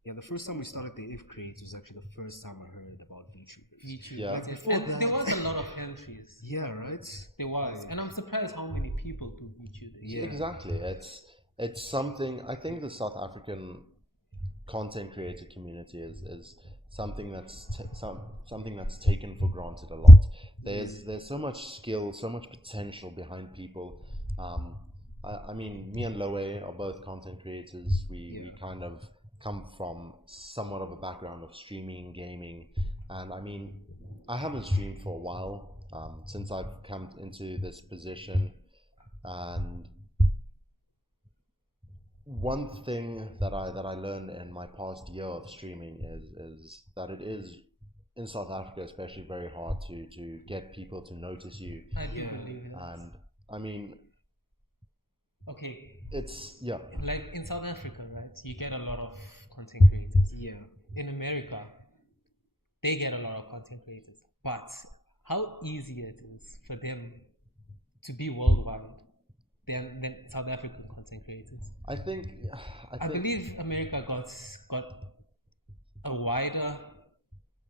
The first time we started the If Creates was actually the first time I heard about VTubers. Yeah. Like before that, there was a lot of entries. Yeah, right? There was. And I'm surprised how many people do VTubers. Yeah. Exactly. It's something, I think the South African content creator community is something that's something that's taken for granted a lot. There's so much skill, so much potential behind people. I mean, me and Loe are both content creators. We kind of come from somewhat of a background of streaming, gaming, and I mean, I haven't streamed for a while since I've come into this position, and one thing that I learned in my past year of streaming is that it is in South Africa especially very hard to get people to notice you. I do believe that. And I mean, okay, it's like in South Africa, right, you get a lot of content creators. In America, they get a lot of content creators, but how easy it is for them to be worldwide than South African content creators. I believe America got a wider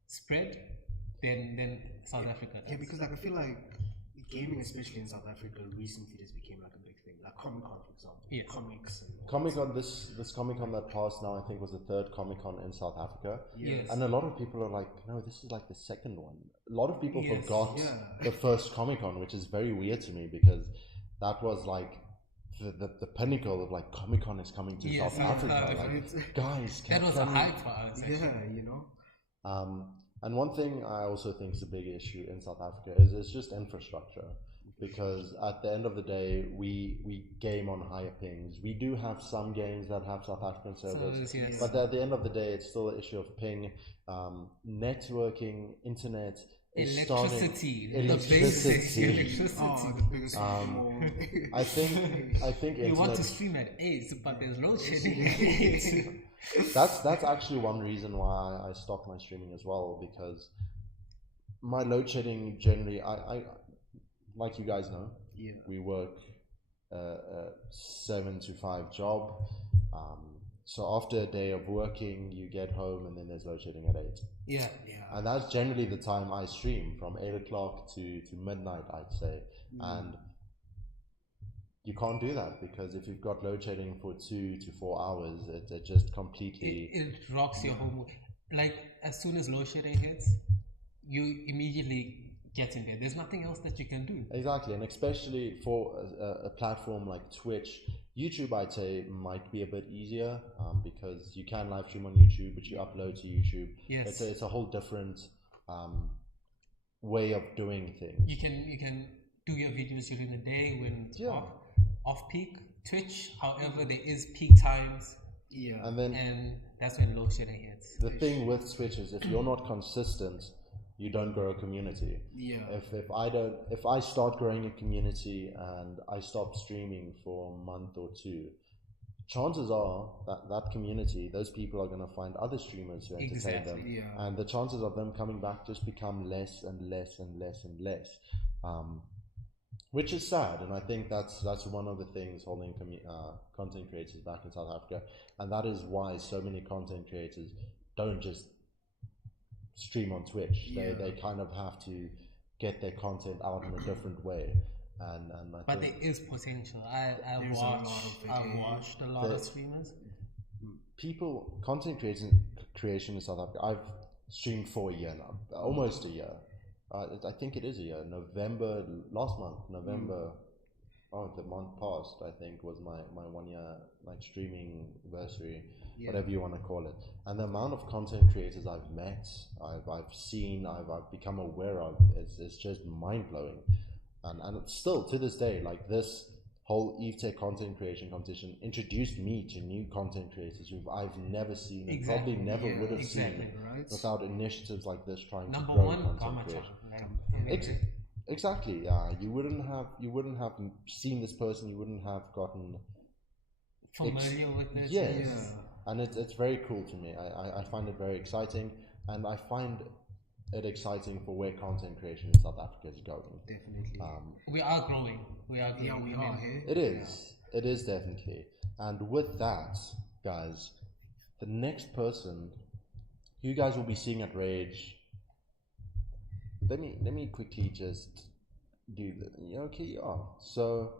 spread than South Africa does. Yeah, because like I feel like gaming, especially in South Africa, recently just became like a big thing. Like Comic Con, for example. Yes. Comics. Comic Con, this Comic Con that passed now, I think was the 3rd Comic Con in South Africa. Yes. And a lot of people are like, no, this is like the 2nd one. A lot of people forgot the first Comic Con, which is very weird to me because that was like the pinnacle of like Comic Con is coming to South Africa. Like, guys, that was a hype for us. Actually. Yeah, you know. And one thing I also think is a big issue in South Africa is just infrastructure. Because at the end of the day, we game on higher pings. We do have some games that have South African servers, but at the end of the day, it's still an issue of ping, networking, internet. Electricity. Electricity. Oh, the biggest I think you want to stream at 8, but there's load shedding. That's actually one reason why I stopped my streaming as well, because my load shedding generally, I like you guys know, we work a 7 to 5 job. So after a day of working, you get home and then there's load shedding at 8. Yeah. And that's generally the time I stream, from 8 o'clock to midnight, I'd say. And you can't do that because if you've got load shedding for 2 to 4 hours, it just completely... It rocks your whole mood. Like, as soon as load shedding hits, you immediately get in there. There's nothing else that you can do. Exactly, and especially for a platform like Twitch, YouTube, I'd say, might be a bit easier because you can live stream on YouTube, but you upload to YouTube. Yes. It's a whole different way of doing things. You can do your videos during the day when it's off peak. Twitch, however, there is peak times. Yeah. And that's when load shedding hits. The thing with Twitch is if you're not consistent, you don't grow a community. Yeah. If I start growing a community and I stop streaming for a month or 2, chances are that community, those people are going to find other streamers to entertain them. Yeah. And the chances of them coming back just become less and less and less and less. which is sad, and I think that's one of the things holding content creators back in South Africa, and that is why so many content creators don't just stream on Twitch. They kind of have to get their content out in a different way, and But there is potential. I've watched a lot of streamers. Content creation in South Africa. I've streamed for a year now, almost a year. I think it is a year. Last month, November. Oh, the month past, I think, was my 1 year like streaming anniversary, whatever you want to call it. And the amount of content creators I've met, I've seen, I've become aware of, is just mind blowing. And it's still to this day, like this whole Evetech content creation competition introduced me to new content creators who I've never seen and probably never would have seen without initiatives like this trying to grow content creation. Exactly. You wouldn't have seen this person. You wouldn't have gotten familiar with it. Yes, and it's very cool to me. I find it very exciting, and I find it exciting for where content creation in South Africa is going. Definitely. We are growing. We are growing. Yeah, we are here. It is. It is definitely. And with that, guys, the next person you guys will be seeing at Rage. Let me quickly just do the okay. So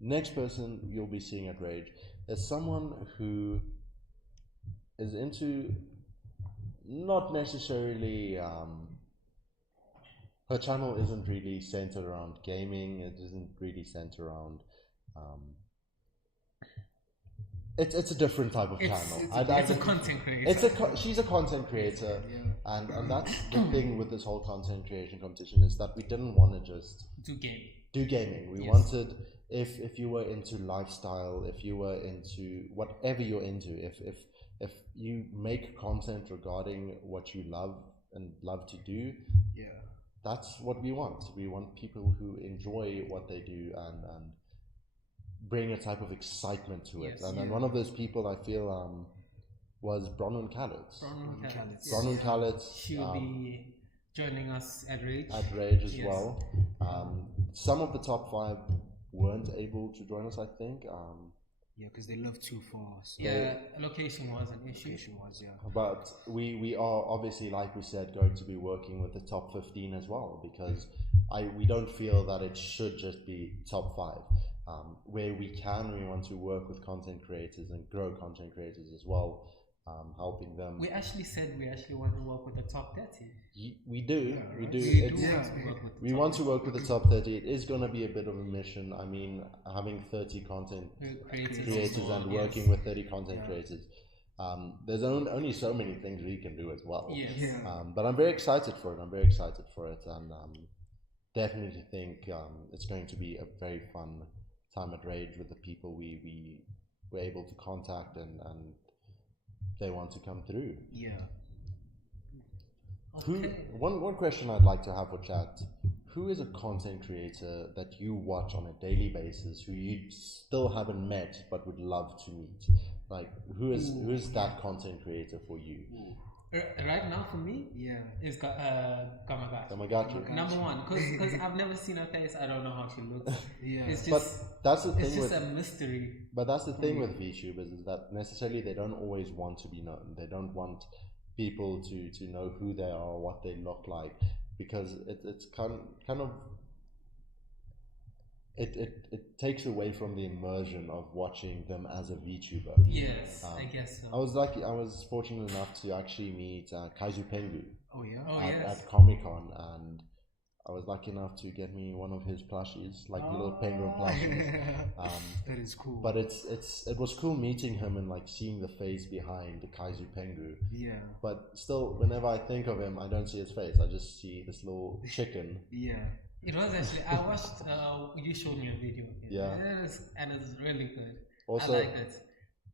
next person you'll be seeing at Rage is someone who is into not necessarily her channel isn't really centered around gaming. It isn't really centered around it's a different type of channel. It's a content creator. She's a content creator, and that's the thing with this whole content creation competition is that we didn't want to just do gaming. We wanted if you were into lifestyle, if you were into whatever you're into, if you make content regarding what you love and love to do, that's what we want. We want people who enjoy what they do and bring a type of excitement to it. And then one of those people I feel was Bronwyn Khaled. Bronwyn Khaled. She'll be joining us at Rage. At Rage as well. Some of the top 5 weren't able to join us, I think. Because they live too far. So Location was an issue. But we are obviously, like we said, going to be working with the top 15 as well, because we don't feel that it should just be top 5. Where we can, we want to work with content creators and grow content creators as well, helping them. We actually said we actually want to work with the top 30. We do. We want to work with the top 30. It is going to be a bit of a mission. I mean, having 30 content creators and working with 30 content creators. There's only so many things we can do as well. But I'm very excited for it. And definitely think it's going to be a very fun time at Rage with the people we were able to contact and they want to come through. One question I'd like to have for chat: who is a content creator that you watch on a daily basis who you still haven't met but would love to meet? Like, who is that content creator for you? Right now for me, is Gamagachi. Gamagachi. Number one, because I've never seen her face. I don't know how she looks. It's just, but that's the thing. It's just a mystery. But that's the thing with VTubers is that necessarily they don't always want to be known. They don't want people to know who they are, what they look like, because it's kind of it takes away from the immersion of watching them as a VTuber. Yes, I guess so. I was fortunate enough to actually meet Kaizu Pengu. At Comic-Con, and I was lucky enough to get me one of his plushies, like little penguin plushies. That is cool. But it was cool meeting him and like seeing the face behind the Kaizu Pengu. But still, whenever I think of him, I don't see his face. I just see this little chicken. It was actually, I watched, you showed me a video. And it's really good. Also, I like it.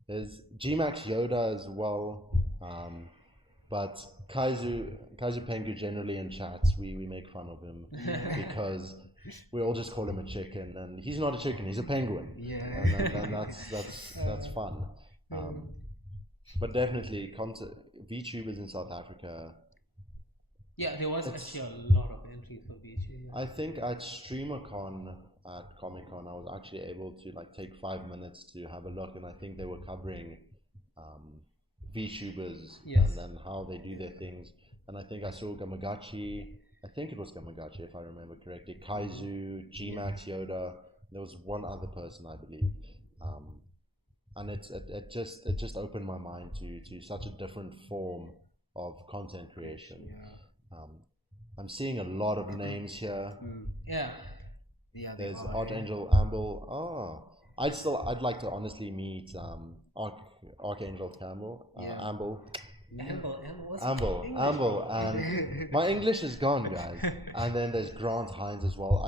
There's G-Max Yoda as well. But Kaizu Pengu generally in chats, we make fun of him because we all just call him a chicken, and he's not a chicken, he's a penguin. And that's fun. But definitely VTubers in South Africa. There was actually a lot of entries for VTubers. I think at StreamerCon at Comic Con, I was actually able to like take 5 minutes to have a look, and I think they were covering VTubers Yes. and then how they do their things. And I think I saw Gamagachi. I think it was Gamagachi, if I remember correctly. Kaizu, Gmax Yoda. There was one other person, I believe. And it just opened my mind to such a different form of content creation. I'm seeing a lot of names here. Yeah. There's Archangel Amble. I'd like to honestly meet Archangel Campbell, Amble. Amble, and my English is gone, guys. And then there's Grant Hines as well.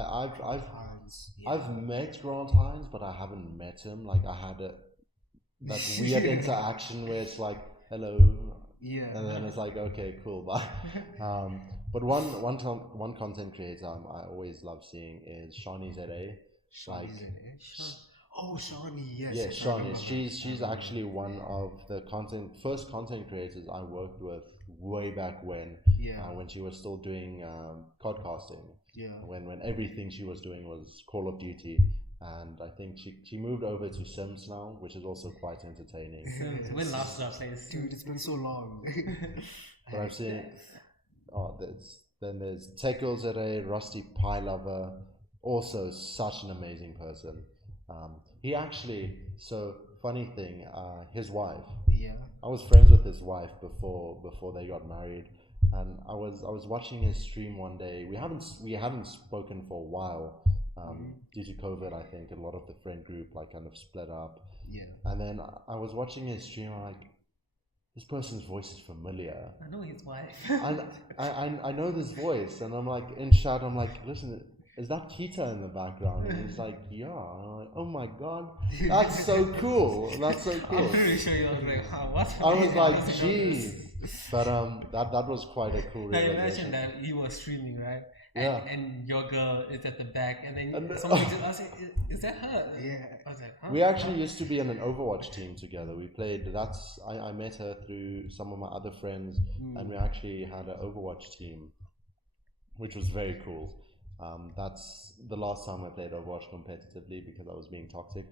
I've met Grant Hines, but I haven't met him. Like I had that weird interaction where it's like, hello, and then it's like, okay, cool, bye. But one content creator I always love seeing is Shawnee ZA. Like, Shawnee, yes. yeah, Shawnee. She's actually one of the first content creators I worked with way back when she was still doing podcasting. When everything she was doing was Call of Duty, and I think she moved over to Sims now, which is also quite entertaining. Sims. When last did I play Sims? Dude, it's been so long. But I've seen there's Tekil ZA, Rusty Pie Lover, also such an amazing person. He actually, so funny thing, his wife. I was friends with his wife before they got married, and I was watching his stream one day. We hadn't spoken for a while due to COVID. I think a lot of the friend group like kind of split up. And then I was watching his stream. I'm like, this person's voice is familiar. I know his wife. I know this voice, and I'm like in chat. I'm like, listen, is that Kita in the background? And he's like, yeah. And I'm like, oh my god, that's so cool. That's so cool. I'm pretty sure you was like, what? I was like, jeez. But that was quite a cool I realization. imagine that you were streaming, right? Yeah. And your girl is at the back, and then And somebody just asked, is that her? Yeah. I was like, huh? We actually used to be in an Overwatch team together. We played. I met her through some of my other friends, and we actually had an Overwatch team, which was very cool. That's the last time I played Overwatch competitively because I was being toxic.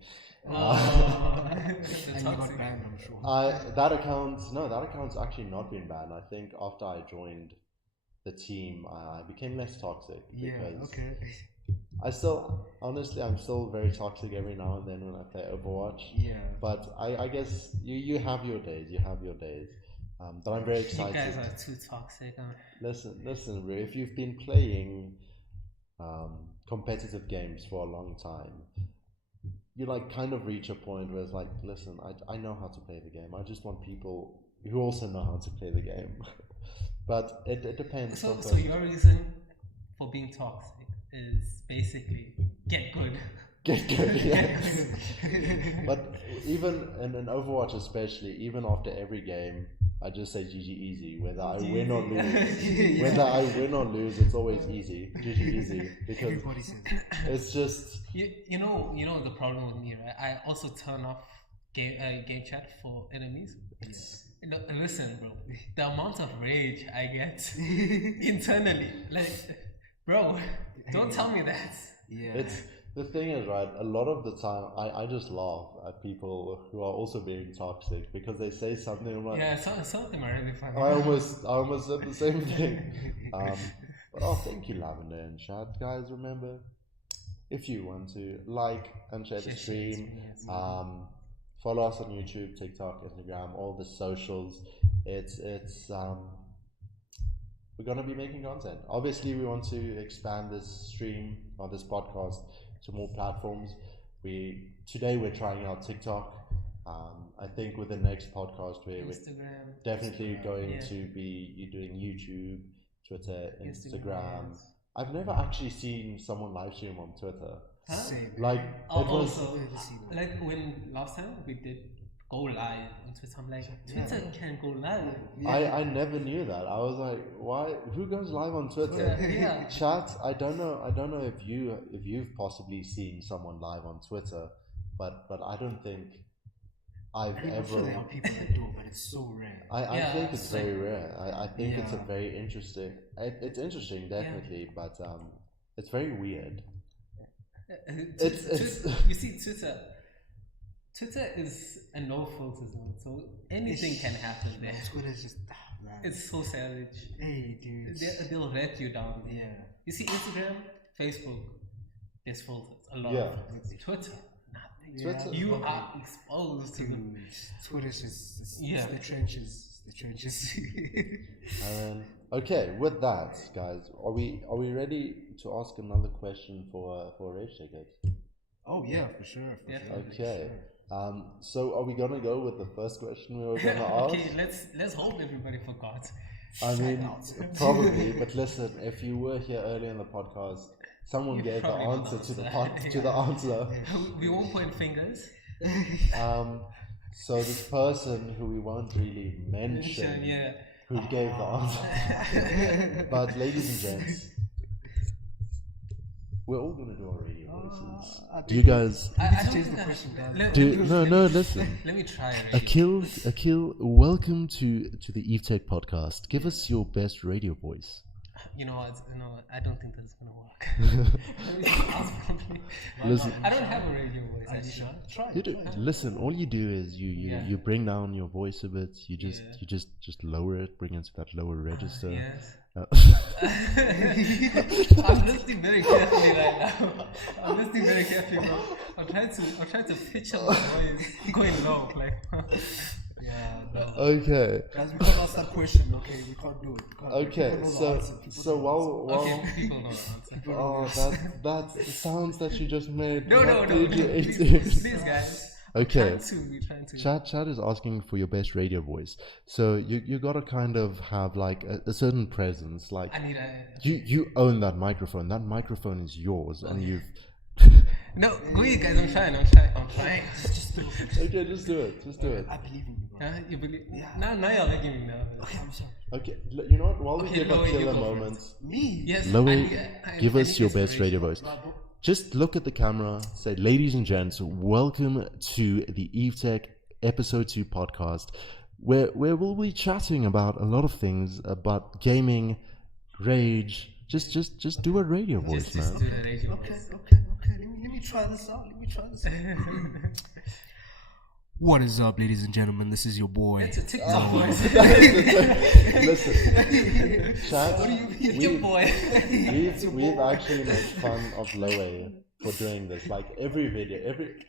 And you got banned, I'm sure. That account's actually not been banned. I think after I joined the team, I became less toxic because I'm still very toxic every now and then when I play Overwatch. But I guess you have your days. But I'm very excited. You guys are too toxic. Listen, Ray, if you've been playing competitive games for a long time, you like kind of reach a point where it's like, listen, I know how to play the game. I just want people who also know how to play the game. But it depends. So your reason for being toxic is basically get good. Get good, yes. But even in Overwatch especially, even after every game, I just say GG easy. Whether I win or lose, it's always easy. GG easy. Because Everybody says it's just... You know the problem with me, right? I also turn off game chat for enemies. No, listen, bro. The amount of rage I get internally, like, bro, don't tell me that. It's the thing is, right, a lot of the time I just laugh at people who are also being toxic because they say something. I'm like, yeah, some of them are really funny. I almost said the same thing. But thank you, Lavender and chat, guys. Remember, if you want to like and share the stream, follow us on YouTube, TikTok, Instagram, all the socials. It's we're gonna be making content. Obviously, we want to expand this stream or this podcast to more platforms. Today we're trying out TikTok. I think with the next podcast we're definitely going to be doing YouTube, Twitter, Instagram. Yes. I've never actually seen someone live stream on Twitter. Huh? Like Also, like when last time we did go live on Twitter, I'm like, Twitter can go live. I never knew that. I was like, why? Who goes live on Twitter? Yeah. Chat. I don't know if you've possibly seen someone live on Twitter, but I don't think I've ever. I'm sure there are people that do, but it's so rare. I think it's very rare. I think it's a very interesting. It's interesting, definitely, but It's very weird. You see, Twitter is a no filter zone, so anything can happen there. Twitter's just man. It's so savage. Hey, dude. They'll let you down. Yeah. You see, Instagram, Facebook, there's filters a lot. Yeah. Twitter, nothing. Twitter- You are exposed to them. Twitter's just it's Yeah. the trenches. The trenches. Okay, with that, guys, are we ready to ask another question for a rage ticket? Oh yeah, for sure. Okay. So are we gonna go with the first question we were gonna ask? Okay, let's hope everybody forgot. I mean, probably. But listen, if you were here earlier in the podcast, someone gave the probably know answer the to the answer. the answer. We won't point fingers. So this person who we won't really mention Yeah. who gave the answer. But ladies and gents, we're all gonna do our radio voices. Do you guys? I don't Change think the I- question, guys. let- Listen. Let me try it. Akil, welcome to the Evetech podcast. Give us your best radio voice. You know what? I don't think that's gonna work. Let me ask properly. Listen. I don't have a radio voice. Actually. Try You it. do, listen, all you do is you bring down your voice a bit. You just lower it, bring it to that lower register. Yes. Uh, I'm listening very carefully right now. I'm listening very carefully now. I'm trying to pitch up my voice, going low, like. Yeah. No. Okay. Guys, we can't ask that question. Okay, we can't do it. We can't. Okay. People know the So answer. People so know the while Okay, people know the answer. oh that sounds that you just made. No, not please, PG-18. please, guys. Okay. We're trying to. Chad is asking for your best radio voice. So you gotta kind of have like a certain presence. Like I need you own that microphone. That microphone is yours, and you've. No, go ahead, guys. I'm trying. Okay, just do it. Just do it. I believe in you, guys. You believe? Now you're making me nervous. Okay, I'm sorry. Okay, you know what? While we Okay, give Loey, Akil you a go moment, Me? Yes. Loey, I give us need your best inspiration. radio voice. Just look at the camera, say, ladies and gents, welcome to the Evetech Episode 2 podcast, where we'll be chatting about a lot of things, about gaming, rage. Just do a radio voice, Just man. do the radio Okay, voice. okay. Let me try this out. What is up, ladies and gentlemen? This is your boy. It's a TikTok voice. Listen, Chad, It's your boy. we've actually made fun of Loey for doing this. Like every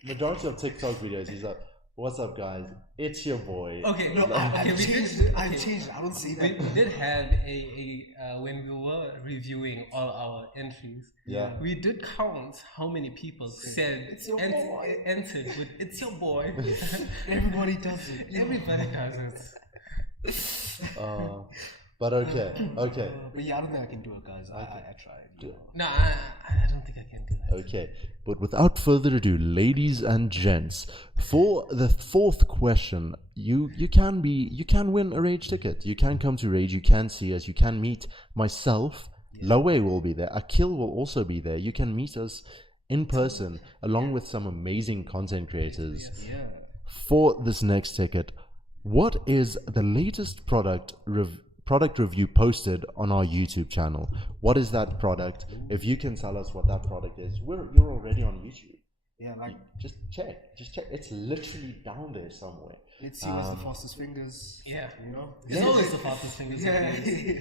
majority of TikTok videos, he's like, "What's up, guys? It's your boy." Okay, no, I've we changed did. it. I've changed it. I don't say that. We did have a when we were reviewing all our entries. Yeah. We did count how many people said "It's your boy." entered with "It's your boy." Everybody does it. Everybody does it. But okay. But yeah, I don't think I can do it, guys. I tried. No, I don't think I can do that. Okay, but without further ado, ladies and gents, for the fourth question, you can win a Rage ticket. You can come to Rage, you can see us, you can meet myself. Loey will be there. Akil will also be there. You can meet us in person along with some amazing content creators. Yeah. For this next ticket, what is the latest product review posted on our YouTube channel? What is that product? If you can tell us what that product is, you're already on YouTube. Yeah, like Just check. It's literally down there somewhere. let's see what's the fastest fingers. Yeah. You know? It's always the fastest fingers. Yeah. Yeah.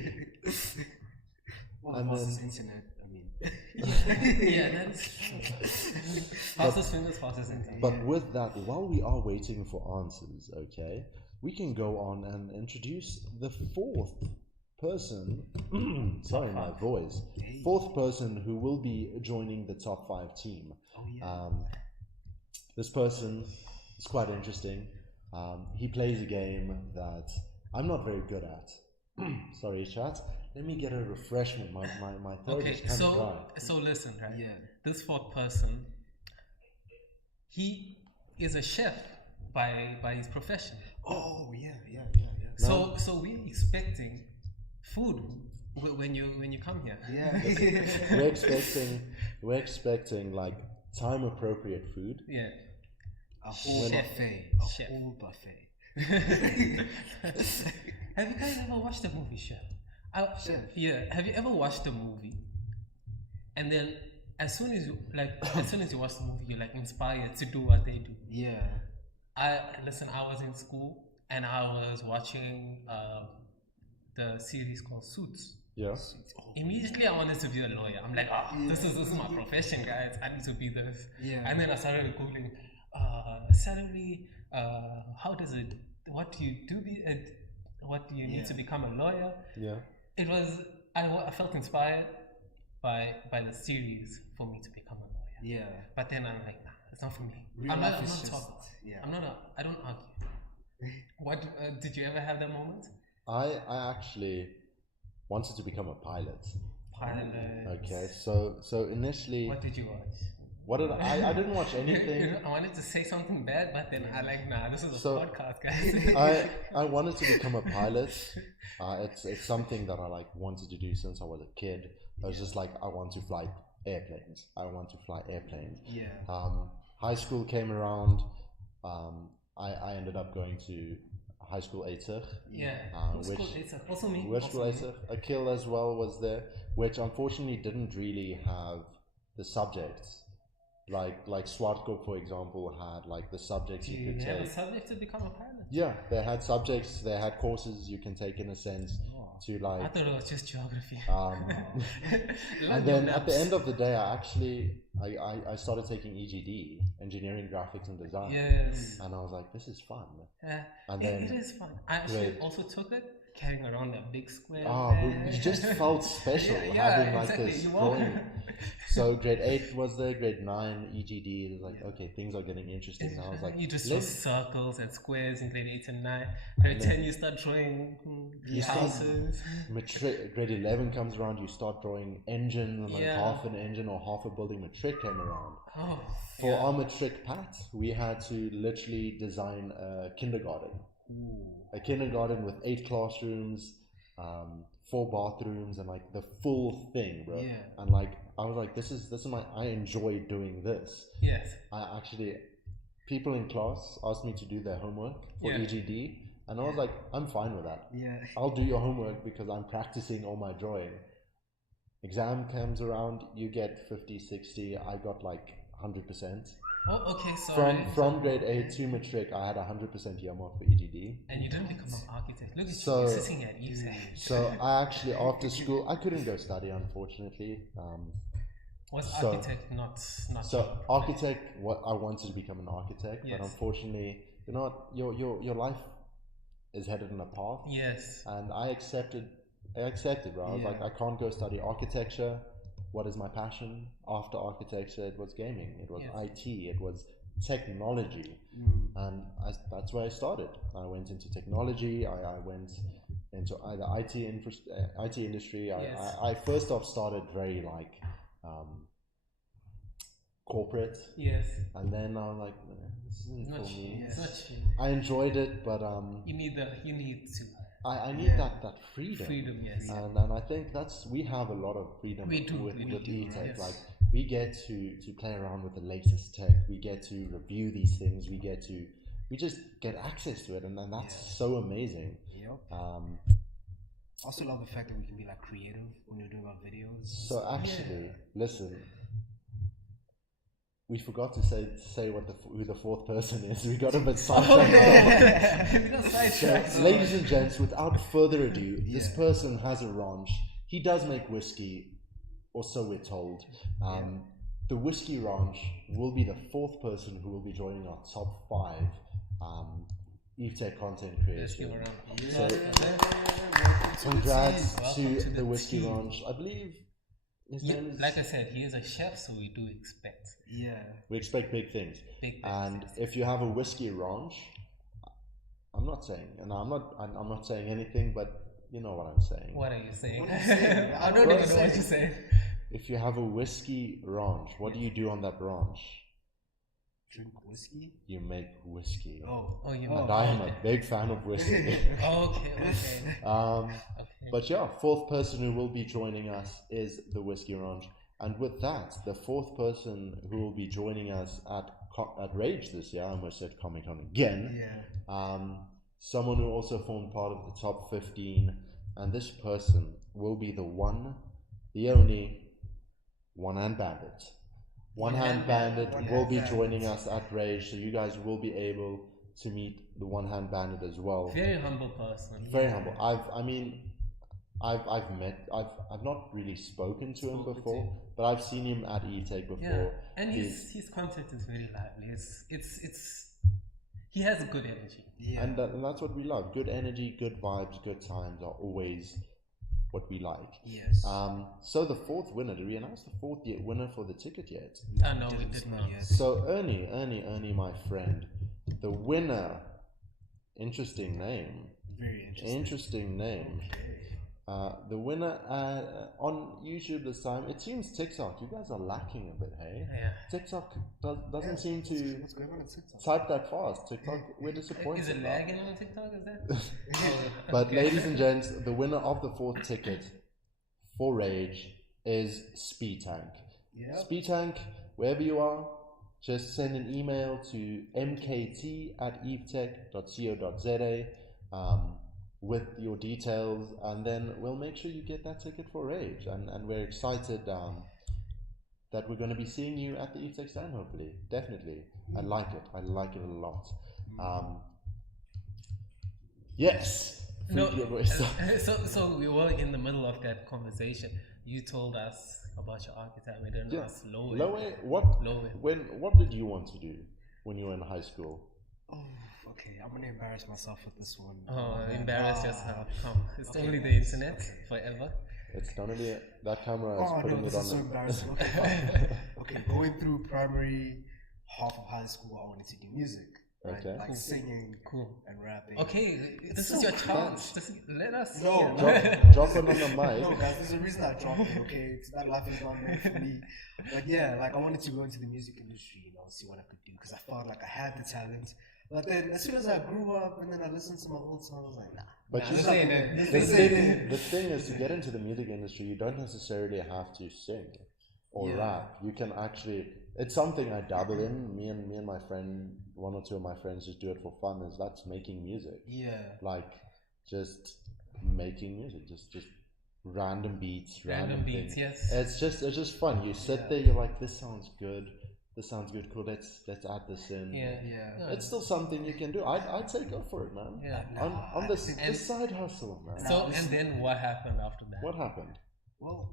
Well, And the then- fastest internet. I mean, Yeah, that's true. Fastest fingers, fastest internet. But with that, while we are waiting for answers, okay, we can go on and introduce the fourth person. Sorry, my voice. Fourth person who will be joining the top 5 team. oh yeah. This person is quite interesting. He plays a game that I'm not very good at. Sorry, chat. Let me get a refreshment. My throat Okay, is kind of dry. so listen, right? Yeah. This fourth person, he is a chef by his profession. Oh yeah. So we're expecting food when you come here. Yeah. We're expecting like time appropriate food. Yeah. A whole Chef. buffet. Chef. A whole buffet. Have you guys ever watched the movie Chef? Chef? Yeah. Have you ever watched the movie? and then as soon as you watch the movie, you're like inspired to do what they do. Yeah. I was in school and I was watching the series called Suits. Yeah. Immediately I wanted to be a lawyer. I'm like, this is my profession, guys. I need to be this. Yeah. And then I started googling salary. How does it? What do you do? What do you need to become a lawyer? Yeah. It was. I felt inspired by the series for me to become a lawyer. Yeah. But then I'm like, nah, it's not for me. Real I'm life not is just- talking. yeah. I don't argue. What did you ever have that moment? I actually wanted to become a pilot. Pilot. Okay, so initially, What did you watch? what did I didn't watch anything. I wanted to say something bad, but then I like, nah, this is a So, podcast, guys. I wanted to become a pilot. It's something that I like wanted to do since I was a kid. I was just like, I want to fly airplanes. I want to fly airplanes. Yeah. High school came around. I ended up going to high school Evetech. Yeah. Which Also me. West also me. Evetech. Akil as well was there, which unfortunately didn't really have the subjects. Like Swartko, for example, had like the subjects you could You have a take. subject to become a pilot. Yeah, they had subjects, they had courses you can take in a sense to I like. thought it was just geography. And then at the end of the day, I started taking EGD, engineering, graphics, and design. Yes. And I was like, this is fun. Yeah. And it then is fun. I actually grade- also took it, carrying around that big square. You just felt special having like exactly. this You drawing. are. So grade 8 was there, grade 9 EGD. It was like, okay, things are getting interesting. And I was like, You just draw let's- circles and squares in grade 8 and 9. Grade 10, you start drawing houses. grade 11 comes around, you start drawing engines, and like Yeah. half an engine or half a building. Matric came around. Oh, For our matric pat, we had to literally design a kindergarten. A kindergarten with 8 classrooms, 4 bathrooms, and like the full thing, bro. Yeah. And like I was like, this is I enjoy doing this. yes. I actually, people in class asked me to do their homework for Yeah. EGD, and I was like, I'm fine with that. Yeah. I'll do your homework because I'm practicing all my drawing. Exam comes around, you get 50, 60. I got like 100%. Oh, okay, sorry. From grade 8 to matric, I had 100% year mark for EGD. And you didn't become an architect. Look at So- you, you're sitting at Evetech. So I actually, after school, I couldn't go study, unfortunately. Was so- architect not So your- architect, what I wanted to become an architect, Yes. but unfortunately, you know what, your life is headed in a path, Yes. and I accepted, bro. I was Yeah. like, I can't go study architecture. What is my passion? After architecture, it was gaming, it was Yes. IT, it was technology, and that's where I started. I went into technology. I went into either IT industry. Yes. I first off started very like corporate, Yes. and then I was like, this isn't It's for not me. It's not chill. I enjoyed it, but You need to I need that freedom. freedom, yes. And I think we have a lot of freedom We do, with we do, E-Tech. yes. Like we get to play around with the latest tech. We get to review these things. We just get access to it, and that's so amazing. Yep. Also love the fact that we can be like creative when we're doing our videos. So actually, listen, we forgot to say who the fourth person is. We got a bit sidetracked. We got sidetracked. So, ladies and gents, without further ado, this person has a ranch. He does make whiskey, or so we're told. The Whiskey Ranch will be the fourth person who will be joining our top 5 Evetech content Let's give creation. a round of applause. So, Yes. congrats Welcome to to the the Whiskey team. Ranch. I believe his Yeah, name is. like I said, he is a chef, so we do expect Yeah. We expect big things. big things. And if you have a whiskey ranch, I'm not saying, and I'm not saying anything, but you know what I'm saying. What are you saying? What are you saying? I don't What even know are you what you're saying. If you have a whiskey ranch, what do you do on that ranch? Drink whiskey? You make whiskey. Oh. Oh, you And I am a big fan of whiskey. Okay. Okay. But yeah, fourth person who will be joining us is the Whiskey Ranch. And with that, the fourth person who will be joining us at Rage this year, I almost said Comic-Con again. Yeah. Someone who also formed part of the top 15, and this person will be the one, the only, One Hand Bandit. One Hand Bandit will be joining us at Rage, so you guys will be able to meet the One Hand Bandit as well. Very humble person. Very humble. I've not really spoken to him before, but I've seen him at Evetech before. Yeah, and his content is very lively. It's he has a good energy. Yeah. And that's what we love. Good energy, good vibes, good times are always what we like. Yes. So the fourth winner, did we announce the fourth winner for the ticket yet? No, we did not. So Ernie, my friend, the winner. Interesting name. Very Interesting name. The winner on YouTube this time. It seems TikTok. You guys are lacking a bit, hey? Yeah. TikTok doesn't seem to What's going on in TikTok? type that fast. TikTok, we're disappointed. Is it now. lagging on TikTok? Is that? But ladies and gents, the winner of the fourth ticket for Rage is Speed Tank. Yep. Speed Tank, wherever you are, just send an email to mkt@evetech.co.za with your details, and then we'll make sure you get that ticket for Rage. And we're excited that we're going to be seeing you at the Evetech stand, hopefully. Definitely. I like it a lot. Yes! No, Freak your voice. so we were in the middle of that conversation. You told us about your archetype. We didn't ask Lowe. What did you want to do when you were in high school? Oh, okay. I'm gonna embarrass myself with this one. Oh, embarrass yourself. Come. It's only the internet forever. It's not only that camera is putting this it is so on. embarrassing. Okay, fine. Okay, going through primary, half of high school, I wanted to do music. Right? Okay. Like singing Cool. and rapping. Okay, this so is your cool. chance. Let us. No, Drop it on the mic. No, guys, there's a reason I dropped it, okay? It's that life is not meant for me. But yeah, like I wanted to go into the music industry, see what I could do, because I felt like I had the talent. But then as soon as I grew up and then I listened to my old songs, I was like, nah. But you the thing is, to get into the music industry, you don't necessarily have to sing or rap. You can actually, it's something I dabble in. Me and my friend, one or two of my friends just do it for fun. That's making music. Yeah. Like just making music, just random beats, random beats. things. Yes. It's just fun. You sit there, you're like, this sounds good. This sounds good. Cool. Let's add this in. Yeah. Yeah. No, It's still something you can do. I'd say go for it, man. Yeah. On this side hustle, man. So and then what happened after that? What happened? Well,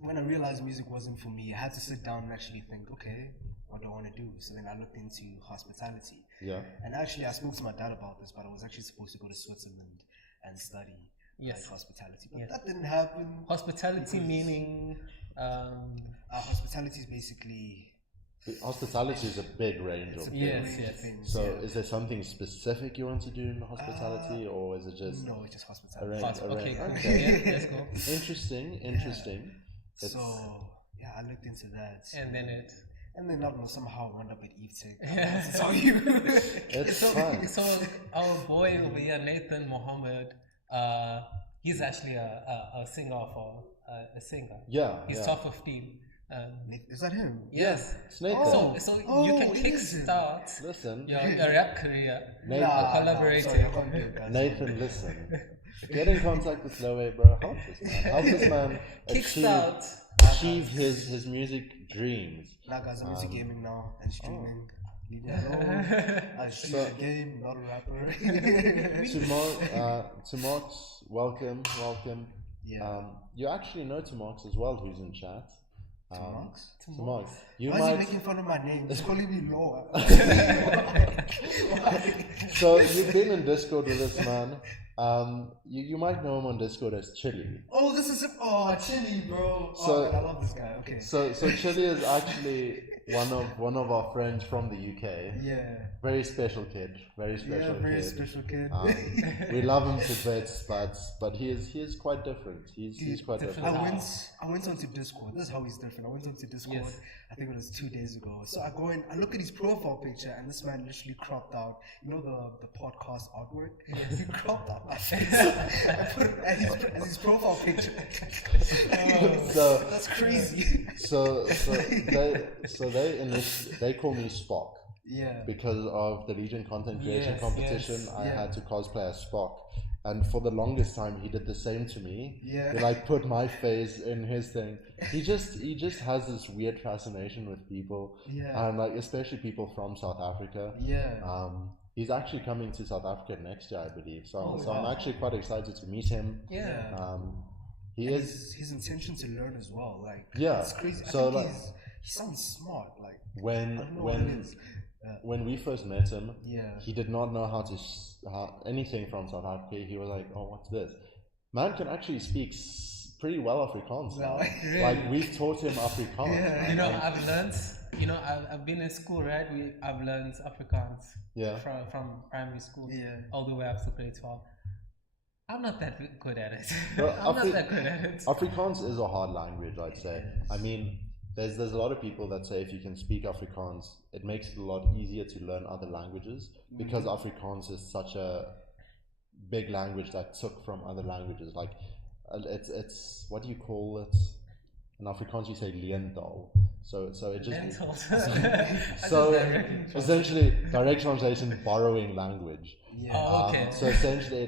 when I realized music wasn't for me, I had to sit down and actually think, okay, what do I want to do? So then I looked into hospitality. Yeah. And actually, I spoke to my dad about this, but I was actually supposed to go to Switzerland and study hospitality. But that didn't happen. Hospitality meaning. Hospitality is basically. Hospitality is a big range of things. Yes. So is there something specific you want to do in hospitality, or is it just No, it's just hospitality. Okay, cool. Okay. Yeah, let's go. Interesting. It's- So yeah, I looked into that. And then I don't know, somehow I wound up at Evetech. To tell you. It's fun. So our boy over here, Nathan Mohammed, he's actually a singer for a singer. Yeah. He's top 15. Is that him? Yes. It's Nathan. So you can kickstart Listen, your rap career Nathan. collaborating. Nathan, listen. Get in contact with Lowe, bro. Help this man. Help this man achieve his music dreams. Like guys, I'm into gaming now and streaming. Leave me alone. I stream a game, not a rapper. To Mox, welcome. Yeah. You actually know Tomox as well, who's in chat. Tomox. You Why is might. he making fun of my name? He's calling me Noah. So you've been in Discord with this man. You might know him on Discord as Chili. Oh, this is Chili, bro. So- Man, I love this guy. Okay. So Chili is actually one of our friends from the UK. Yeah. Very special kid. Very special Yeah, very kid. special kid. We love him to bits, but he is quite different. He's quite different. I went onto Discord. This is how he's different. I went onto Discord. Yes. I think it was 2 days ago. So I go in, I look at his profile picture, and this man literally cropped out. You know the podcast artwork. He cropped out my face. I put it as his profile picture. So That's crazy. so they call me Spock. Yeah. Because of the Legion content creation Yes, competition, yes, I had to cosplay as Spock, And for the longest time, he did the same to me. Yeah. He like put my face in his thing. He just has this weird fascination with people. Yeah. And like especially people from South Africa. Yeah. He's actually coming to South Africa next year, I believe. So Oh, I'm wow. actually quite excited to meet him. Yeah. He And is his intention to learn as well. Like, Yeah. it's crazy. I So, think like- he sounds smart. Like, I when don't know what it is. when we first met him, Yeah. he did not know anything from South Africa. He was like, "Oh, what's this?" Man can actually speak pretty well Afrikaans now. Well, really? Like we've taught him Afrikaans. Yeah. You know, I've learned. You know, I've been in school, right? I've learned Afrikaans. Yeah. From primary school. Yeah. All the way up to grade 12. I'm not that good at it. No, I'm not that good at it. Afrikaans is a hard language, I'd say. I mean, there's a lot of people that say if you can speak Afrikaans, it makes it a lot easier to learn other languages because Afrikaans is such a big language that took from other languages. Like, it's what do you call it? In Afrikaans, you say leendal. So it just Mental. so essentially direct translation, borrowing language. Yeah. Oh, okay. So essentially,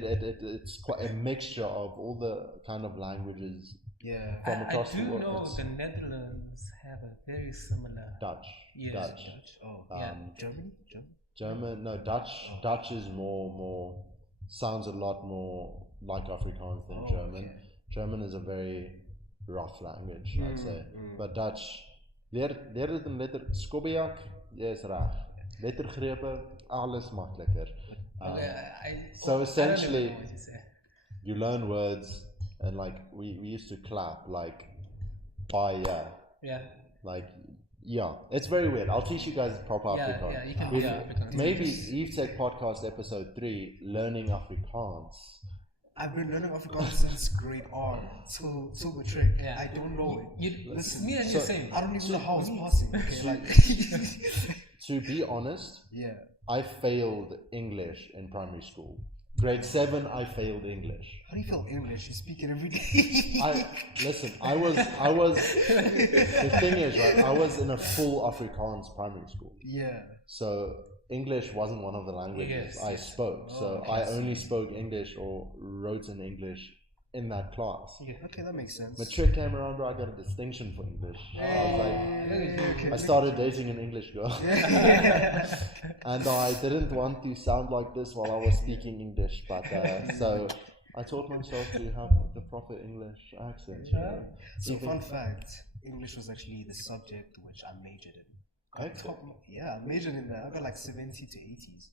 it's quite a mixture of all the kind of languages Yeah. from I across do the world. know It's the Netherlands have a very similar. Dutch. Yes. Dutch. Oh, Yeah. Germany? German. No, Dutch. Dutch is more sounds a lot more like Afrikaans than Oh, German. okay. German is a very rough language, I'd say. But Dutch, leer dit in letter Skobbiak, jy's reg. Lettergrepe, alles makliker. So essentially, I don't even know what you say. you learn words, and like we used to clap like by Yeah. like yeah, it's very weird. I'll teach you guys proper Yeah, Afrikaans. yeah, you can We've- do Afrikaans. Maybe Evetech podcast episode 3, learning Afrikaans. I've been learning Afrikaans since grade R till matric. Yeah. I don't know it. Listen, Me and you same. I don't even know how it's possible. Okay, like, To be honest, yeah. I failed English in primary school. Grade 7, I failed English. How do you feel English? You speak it every day. I was. The thing is, right? I was in a full Afrikaans primary school, Yeah. so English wasn't one of the languages Yes. I spoke. So I only spoke English or wrote in English in that class. Okay, that makes sense. Matric came around where I got a distinction for English. I was like, I started dating an English girl, and I didn't want to sound like this while I was speaking English. But so I taught myself to have the proper English accent. You know? So, Even- fun fact, English was actually the subject which I majored in. Okay. Yeah, I majored in that. I got like 70 to 80s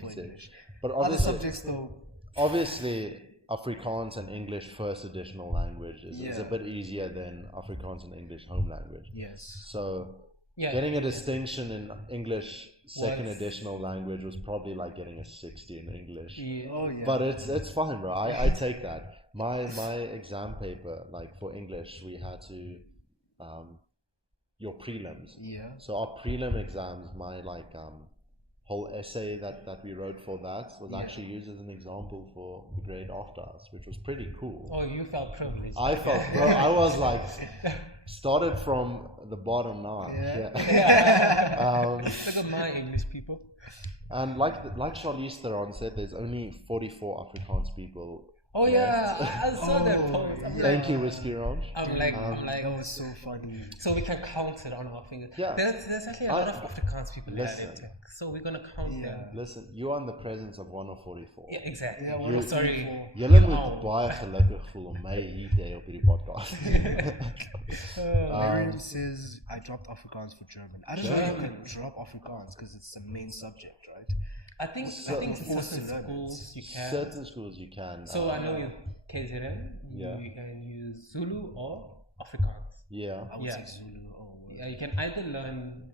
for Hefty. English. But Other obviously, subjects though, obviously, Afrikaans and English first additional language is a Yeah. bit easier than Afrikaans and English home language. yes. So Yeah. getting a distinction in English second Was- additional language was probably like getting a 60 in English. Yeah. Oh yeah. But it's fine, bro. I take that. My exam paper, like for English, we had to your prelims. yeah. So our prelim exams, my like whole essay that we wrote for that was actually used as an example for the grade after us, which was pretty cool. Oh, you felt privileged. I felt, bro, I was like, started from the bottom now. Look at my English people. And like Charlize Theron said, there's only 44 Afrikaans people. Oh yeah, I saw that post. Thank you, Whiskey Ranch. I'm like, That was so funny. so we can count it on our fingers. Yeah. There's actually a lot of Afrikaans people Listen. at Evetech, so we're gonna count them. Listen, you are in the presence of one of 44. Yeah, exactly. Yeah, I'm sorry. Julle moet baie gelukkig voel om my hier te hê op hierdie podcast. Miriam says I dropped Afrikaans for German. I don't know if you can drop Afrikaans because it's the main subject, right? I think forced to certain learn it. schools you can. Certain schools you can. So I know in KZN Yeah. you can use Zulu or Afrikaans. Yeah, I would Yeah. say Zulu. Oh, Yeah, you can either learn.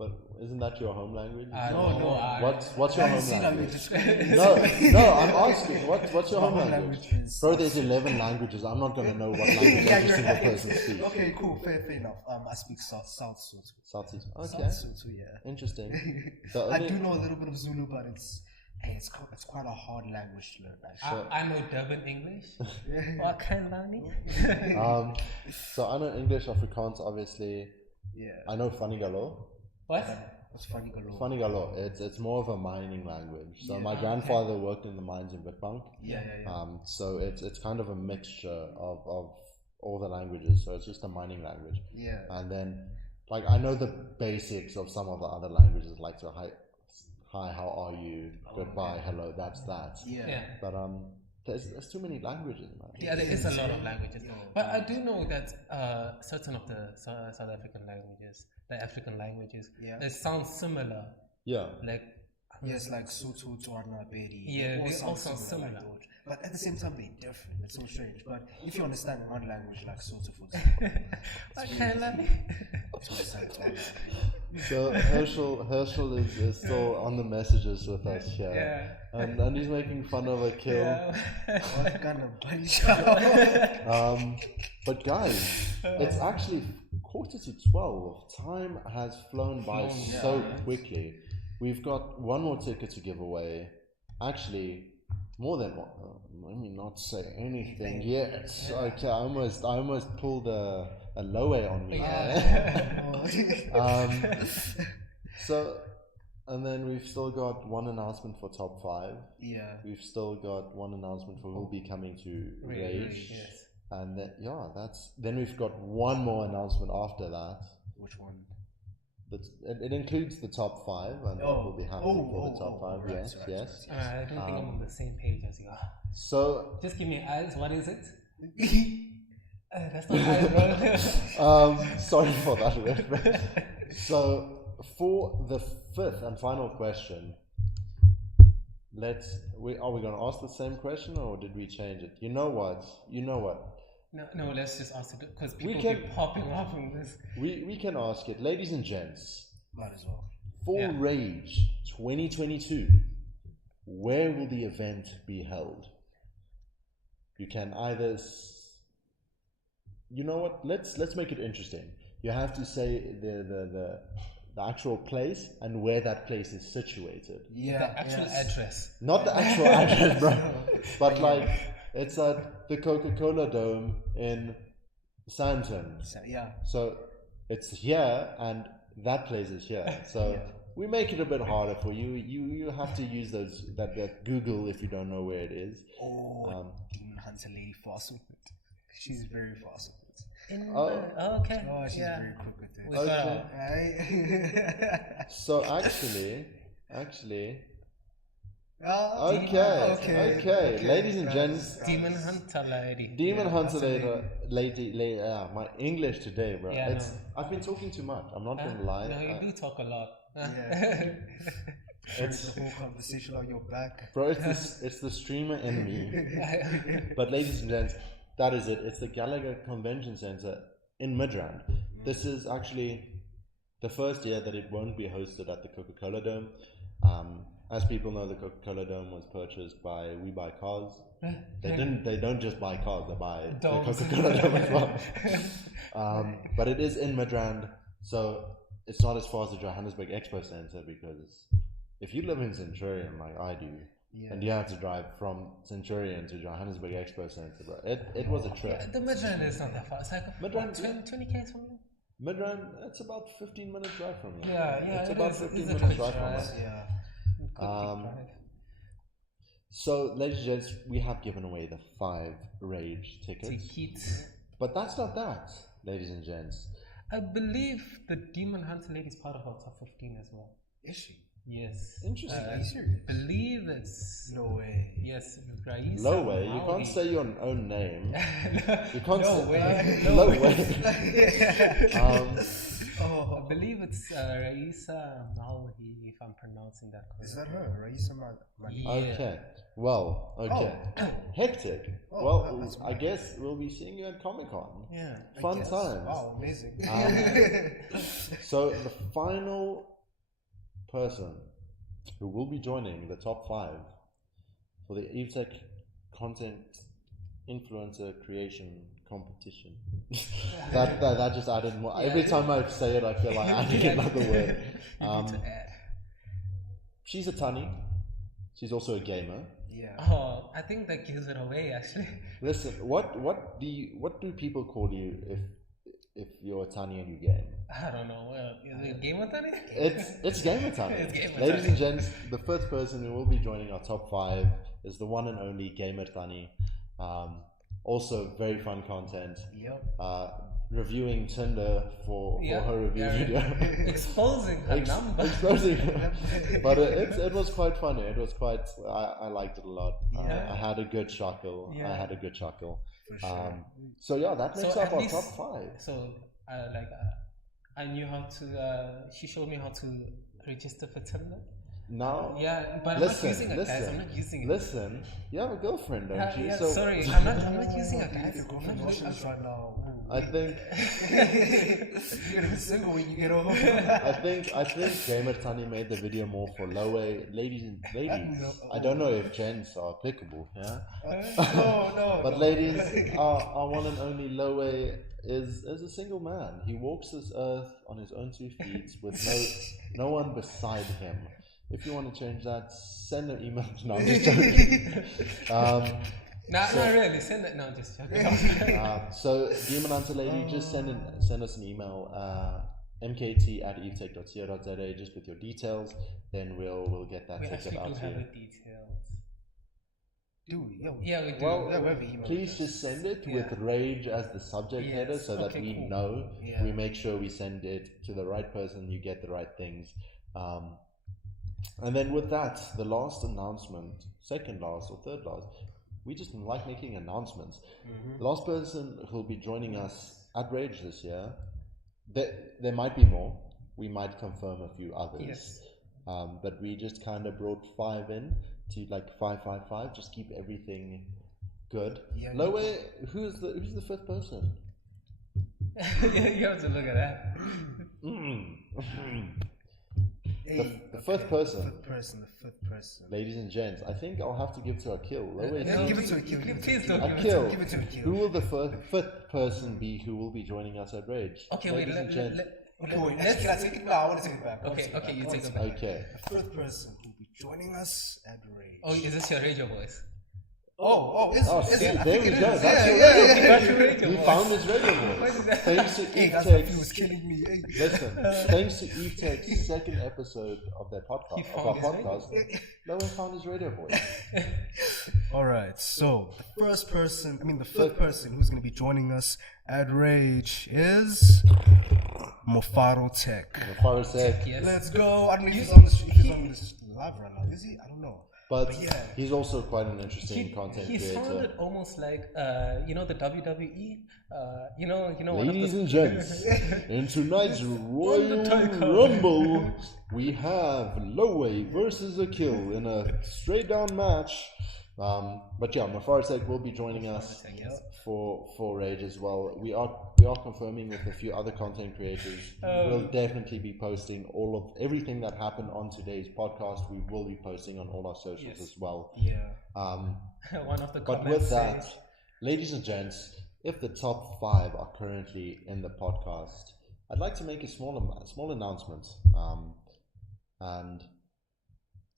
but isn't that your home language? No. What's your I home see that language? discrimination. No, I'm asking. What's your home home language? language is- Bro, there's 11 languages. I'm not gonna know what language Yeah, every you're single right. person speaks. Okay, cool, fair enough. I speak South Sotho. Southeast. Okay, South Sotho, yeah. interesting. The I only- do know a little bit of Zulu, but it's quite a hard language to learn. Actually. I know Durban English. What kind of language? So I know English, Afrikaans, obviously. Yeah. I know Funny Galo. What? It's funny galore. Funny galore. It's more of a mining language. So my grandfather worked in the mines in Witbank. So it's kind of a mixture of all the languages. So it's just a mining language. Yeah. And then, like, I know the basics of some of the other languages, like so hi, how are you? Goodbye, hello. That's that. Yeah. But there's too many languages, man. Yeah, there is a lot of languages. But I do know that certain of the South African languages, the African languages, they sound similar. Yeah. Like Yes, like Sotho, Tswana, Pedi. Yeah, they all sound similar. like Dutch. But at the same time, they're different. It's so strange. But if you understand one language, like Sotho, for example, So Herschel is still on the messages with us here. Yeah. And he's making fun of a kill. what kind of bunch? But guys, it's actually 11:45. Time has flown by so quickly. We've got one more ticket to give away. Actually, more than one. Let me not say anything yet. Okay, I almost pulled a low A on me. So, and then we've still got one announcement for top 5. Yeah. We've still got one announcement for who'll be coming to Rage. Yes. And then, then we've got one more announcement after that. Which one? It includes the top 5, and we'll be happy for the top 5. Right, yes. I don't think I'm on the same page as you are. So, Just give me eyes. What is it? That's not eyes, bro. sorry for that word. So, for the 5th and final question, are we going to ask the same question, or did we change it? You know what? No, let's just ask it because people keep popping up on this. We can ask it. Ladies and gents, Might as well. for Rage 2022, where will the event be held? You can either... You know what? Let's make it interesting. You have to say the actual place and where that place is situated. Yeah. The actual address. Not the actual address, bro. But like, it's at the Coca-Cola Dome in Sandton. Yeah. So it's here, and that place is here. So we make it a bit harder for you. You have to use that Google if you don't know where it is. Demon Hunter Lady fast with it. She's very fast with it. Okay. Oh, she's very quick with it. Okay. So actually. Okay. Ladies and gents. Demon Hunter Lady. Demon Hunter lady. My English today, bro. Yeah, I've been talking too much. I'm not gonna lie. No, you do talk a lot. Yeah. It's the whole conversation on your back. Bro, it's the streamer in me. But ladies and gents, that is it. It's the Gallagher Convention Center in Midrand. This is actually the first year that it won't be hosted at the Coca-Cola Dome. As people know, the Coca-Cola Dome was purchased by We Buy Cars. They don't just buy cars, they buy the Coca-Cola Dome as well. But it is in Midrand, so it's not as far as the Johannesburg Expo Center, because if you live in Centurion like I do, and you have to drive from Centurion to Johannesburg Expo Center, bro, it was a trip. The Midrand is not that far. It's like Midrand, 20 km from you. Midrand, it's about 15-minute drive from you. Yeah, it's it about is. 15 It's a minutes quick drive from drive. us. Yeah. So, ladies and gents, we have given away the 5 Rage tickets. But that's not that, ladies and gents. I believe the Demon Hunter Lady is part of our top 15 as well. Is she? Yes. Interesting. I believe it's... No way. Yes, Raisa. No way. You can't say your own name. You can't No say... way. No way. I believe it's Raisa Malhi, if I'm pronouncing that correctly. Is that her? Raisa Yeah. Okay. Well, okay. Hectic. Well, I guess we'll be seeing you at Comic-Con. Yeah. Fun times. Wow, amazing. So the final person who will be joining the top 5 for the Evetech content influencer creation competition. that just added more. Every time I say it, I feel like I added another word. She's a tunny. She's also a gamer. Yeah. Oh, I think that gives it away, actually. Listen, what do people call you if you're Tani and you game. I don't know. Well, is it Game of Thrones? It's Gamer Tani. It's Gamer Ladies Tani. and gents, the first person who will be joining our top 5 is the one and only Gamer Tani. Also, very fun content. Yep. Reviewing Tinder for her review video. Exposing her number. Exposing. But it was quite funny. It was quite. I liked it a lot. I had a good chuckle. Yeah. I had a good chuckle. For sure. So yeah, that makes So up at our least- top 5. So, I knew how to. She showed me how to register for Tinder. Now, Yeah, but I'm listen, not using it, guys. listen, I'm not using it. Listen, you have a girlfriend, don't you? Yeah, So sorry, I'm not using it, If guys. your girlfriend watching this right now, I think you're gonna be single when you get older. I think Gamer Tani made the video more for low way ladies. I don't know if gents are applicable, yeah. No. But ladies, our one and only low way is a single man. He walks this earth on his own 2 feet with no one beside him. If you want to change that, send an email. No, I'm just joking. Not really. Send it. No, I'm just joking. So, Demon Hunter Lady, just send us an email, mkt@evetech.co.za, just with your details. Then we'll get that We ticket actually do out to have you. the details. Dude, Yeah, we do. Well, we have email please address. just send it Yeah. with rage as the subject Yes, header so that okay, we cool. know. Yeah. We make sure we send it to the right person, you get the right things. And then with that, the last announcement, second last or third last, we just like making announcements. The last person who'll be joining us at Rage this year, there might be more. We might confirm a few others. Yes. But we just kind of brought 5 in to like 555, just keep everything good. Yeah, Lowe, who's the 5th person? You have to look at that. The 5th person. The fifth person. Ladies and gents, I think I'll have to give to Akil. Lowe, Yeah, give it to Akil. Please don't give it to Akil, Give it to Akil. who will the 5th person be who will be joining us at Rage? Okay, wait. Ladies and gents. Okay, wait, can I take it back? I want to take it back. Okay, you take it back. Okay. The fifth person who will be joining us at Rage. Oh, is this your radio voice? Oh, See, I there think we it go. is. That's your Yeah, radio. yeah, That's your radio He voice. found his radio voice. Thanks to Hey, that's what he was Evetech's. killing me. Hey. Listen, thanks to Evetech's second episode of their podcast, He of found our his radio podcast, Lowe found his radio voice. All right, so the fifth person who's going to be joining us at Rage is Mofaro Tech. The father said, Yes. Let's go. I don't know if he's on this live right now. Is he? I don't know. but yeah. he's also quite an interesting content He creator. sounded almost like the WWE. One of Ladies the and gents, in tonight's Royal Rumble, we have Lowe versus Akil in a straight down match. But yeah, Mafarsek will be joining us for Rage as well. We are confirming with a few other content creators. We'll definitely be posting everything that happened on today's podcast. We will be posting on all our socials as well. Yeah. one of the But comments with that, says, ladies and gents, if the top 5 are currently in the podcast, I'd like to make a small announcement. And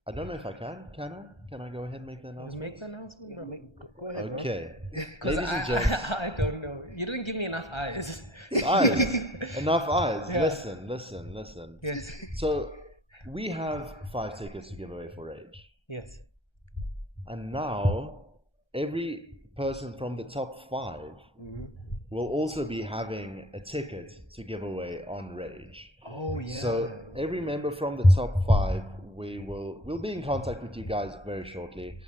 I don't know if I can. Can I? Can I go ahead and make the announcement? make the announcement. Go ahead, bro. Okay. Because Ladies and gents, I don't know. You didn't give me enough eyes. eyes. Enough eyes. Yeah. Listen. Yes. So, we have 5 tickets to give away for Rage. Yes. And now, every person from the top 5 will also be having a ticket to give away on Rage. Oh yeah. So every member from the top 5, we'll be in contact with you guys very shortly.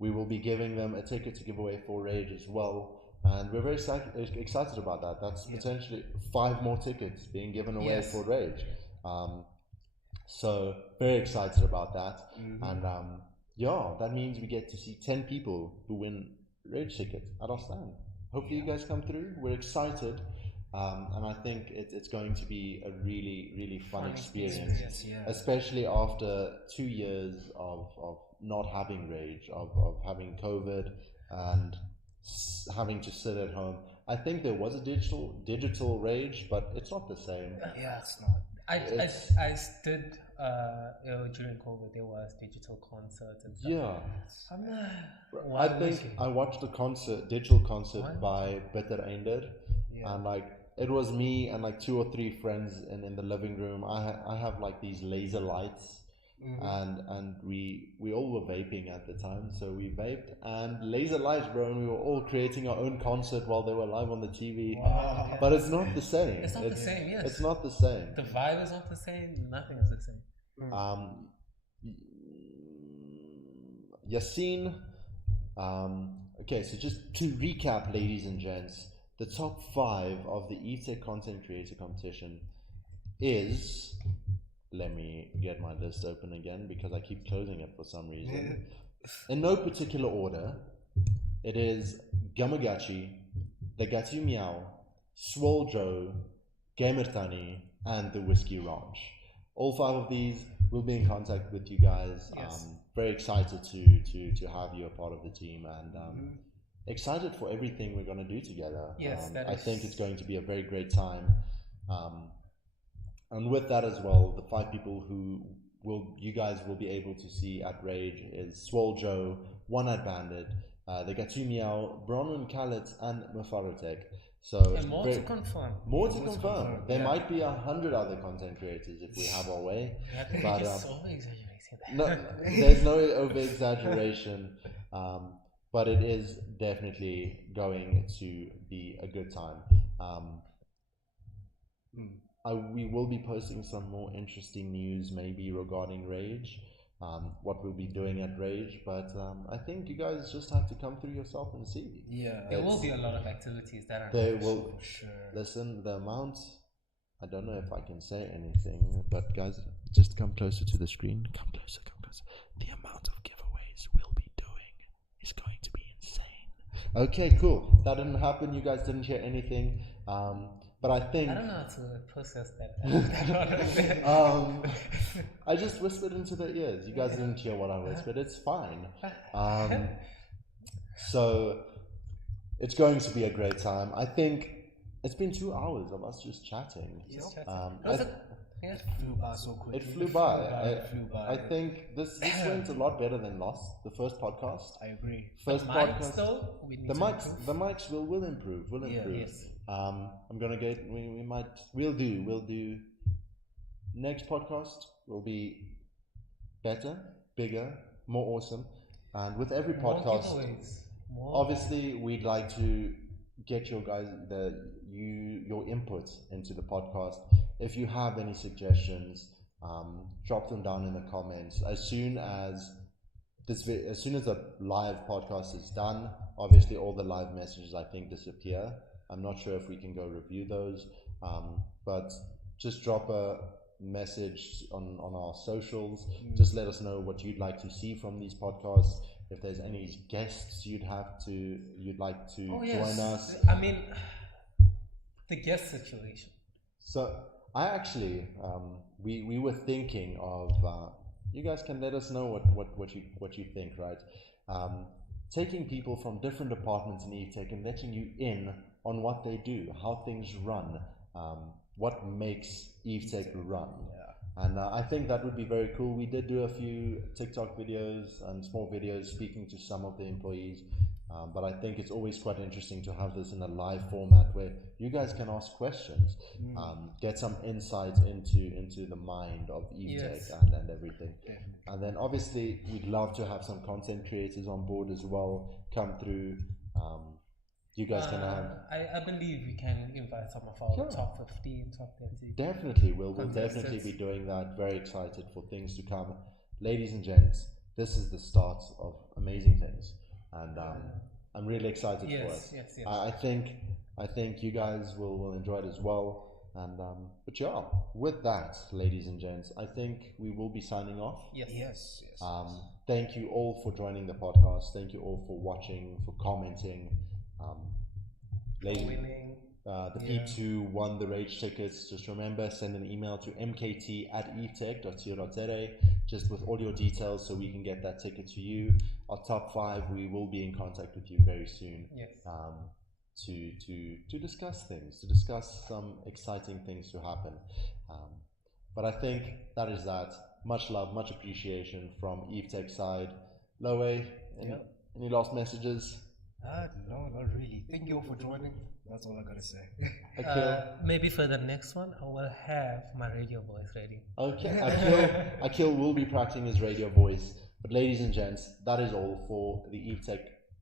We will be giving them a ticket to give away for Rage as well, and we're very excited about that. That's potentially 5 more tickets being given away Yes. for Rage. So very excited about that, and that means we get to see 10 people who win Rage tickets at our stand. Hopefully you guys come through. We're excited. And I think it's going to be a really, really fun experience, especially after 2 years of not having Rage, of having COVID and having to sit at home. I think there was a digital Rage, but it's not the same. Yeah, it's not. I stood during COVID. There was digital concerts and stuff. Yeah, I'm not. I think I watched the digital concert by Better Ender Yeah. and like it was me and like 2 or 3 friends in the living room. I have like these laser lights, and we all were vaping at the time, so we vaped and laser lights, bro, and we were all creating our own concert while they were live on the TV. Wow. But it's not the same. It's not the same, yes. It's not the same. The vibe is not the same. Nothing is the same. Yassine, okay, so just to recap, ladies and gents, the top 5 of the Evetech content creator competition is, let me get my list open again because I keep closing it for some reason. In no particular order, it is Gamagachi, the Gatu Meow, Swole Joe, Gamertani, and the Whiskey Ranch. All 5 of these will be in contact with you guys. Yes. Very excited to have you a part of the team, and excited for everything we're going to do together. Yes, I think it's going to be a very great time. And with that as well, the 5 people who you guys will be able to see at Rage is Swole Joe, One Eyed Bandit, the Gatu Meow, Bronwyn Khaled, and Mefarotech. So And more to confirm. More to confirm. There might be 100 other content creators if we have our way. I think But, it's over exaggerating that. no, there's no over exaggeration, but it is definitely going to be a good time. We will be posting some more interesting news, maybe regarding Rage, what we'll be doing at Rage. But I think you guys just have to come through yourself and see. Yeah. There will be a lot of activities that are They will. For sure. Listen, the amount. I don't know if I can say anything, but guys, just come closer to the screen. Come closer, come closer. The amount of giveaways we'll be doing is going to be insane. Okay, cool. That didn't happen. You guys didn't hear anything. But I think I don't know how to process that. I just whispered into their ears. You guys didn't hear what I whispered. It's fine. So it's going to be a great time. I think it's been 2 hours of us just chatting. Just chatting. It Flew by so quick. flew by. It flew by. I think this went a lot better than the first podcast. I agree. First Mics, podcast. though, we need The to mics, improve. the mics will improve. Will improve. Yes. I'm gonna get. We'll do. Next podcast will be better, bigger, more awesome, and with every More podcast, giveaways. More. obviously we'd like to get your your input into the podcast. If you have any suggestions, drop them down in the comments. As soon as the live podcast is done, obviously all the live messages I think disappear. I'm not sure if we can go review those, but just drop a message on our socials. Just let us know what you'd like to see from these podcasts. If there's any guests you'd like to join us. I mean, the guest situation. So I actually, we were thinking of, you guys can let us know what you think, right? Taking people from different departments in Evetech and letting you in on what they do, how things run, what makes Evetech run. And I think that would be very cool. We did do a few TikTok videos and small videos speaking to some of the employees, but I think it's always quite interesting to have this in a live format where you guys can ask questions, get some insight into the mind of Evetech and everything. And then obviously we'd love to have some content creators on board as well come through. You guys can have. I believe we can invite some of our top 15, top 30. Definitely, we'll definitely be doing that. Very excited for things to come. Ladies and gents, this is the start of amazing things. And I'm really excited for it. Yes. I think you guys will enjoy it as well. And but yeah, with that, ladies and gents, I think we will be signing off. Yes. Thank you all for joining the podcast. Thank you all for watching, for commenting. Winning. The peeps who won the Rage tickets, just remember, send an email to mkt@evetech.co.za just with all your details so we can get that ticket to you. Our top 5, we will be in contact with you very soon. Yes. To discuss things, to discuss some exciting things to happen. But I think that is that. Much love, much appreciation from Evetech side. Lowe, any last messages? No, not really. Thank you all for joining. That's all I gotta say. Maybe for the next one, I will have my radio voice ready. Okay, Akil will be practicing his radio voice. But ladies and gents, that is all for the Evetech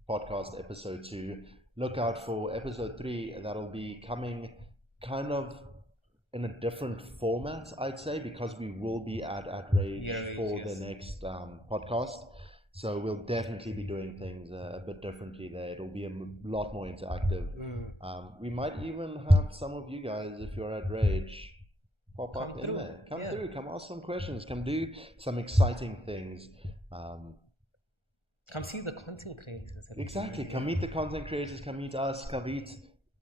podcast episode 2. Look out for episode 3. That'll be coming kind of in a different format, I'd say, because we will be at Rage for the next podcast. So we'll definitely be doing things a bit differently there. It'll be a lot more interactive. We might even have some of you guys, if you're at Rage, pop up in there. Come through, come ask some questions, come do some exciting things. Come see the content creators. Exactly, come meet the content creators, come meet us, come meet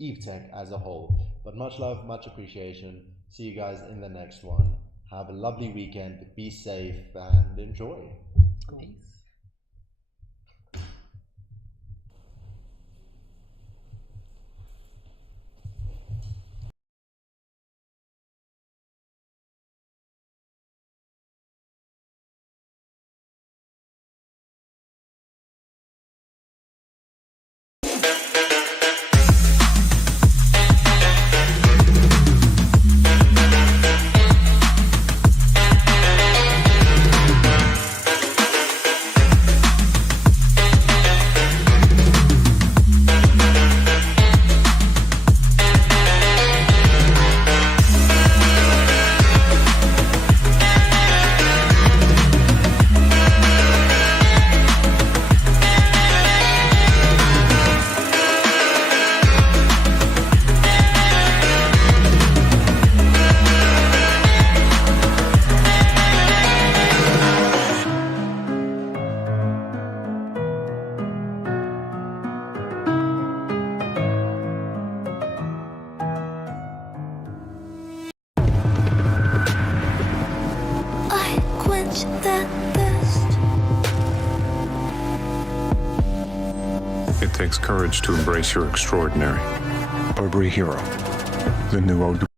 Evetech as a whole. But much love, much appreciation. See you guys in the next one. Have a lovely weekend, be safe, and enjoy. Peace. I quench that thirst. It takes courage to embrace your extraordinary. Burberry Hero. The new Eau de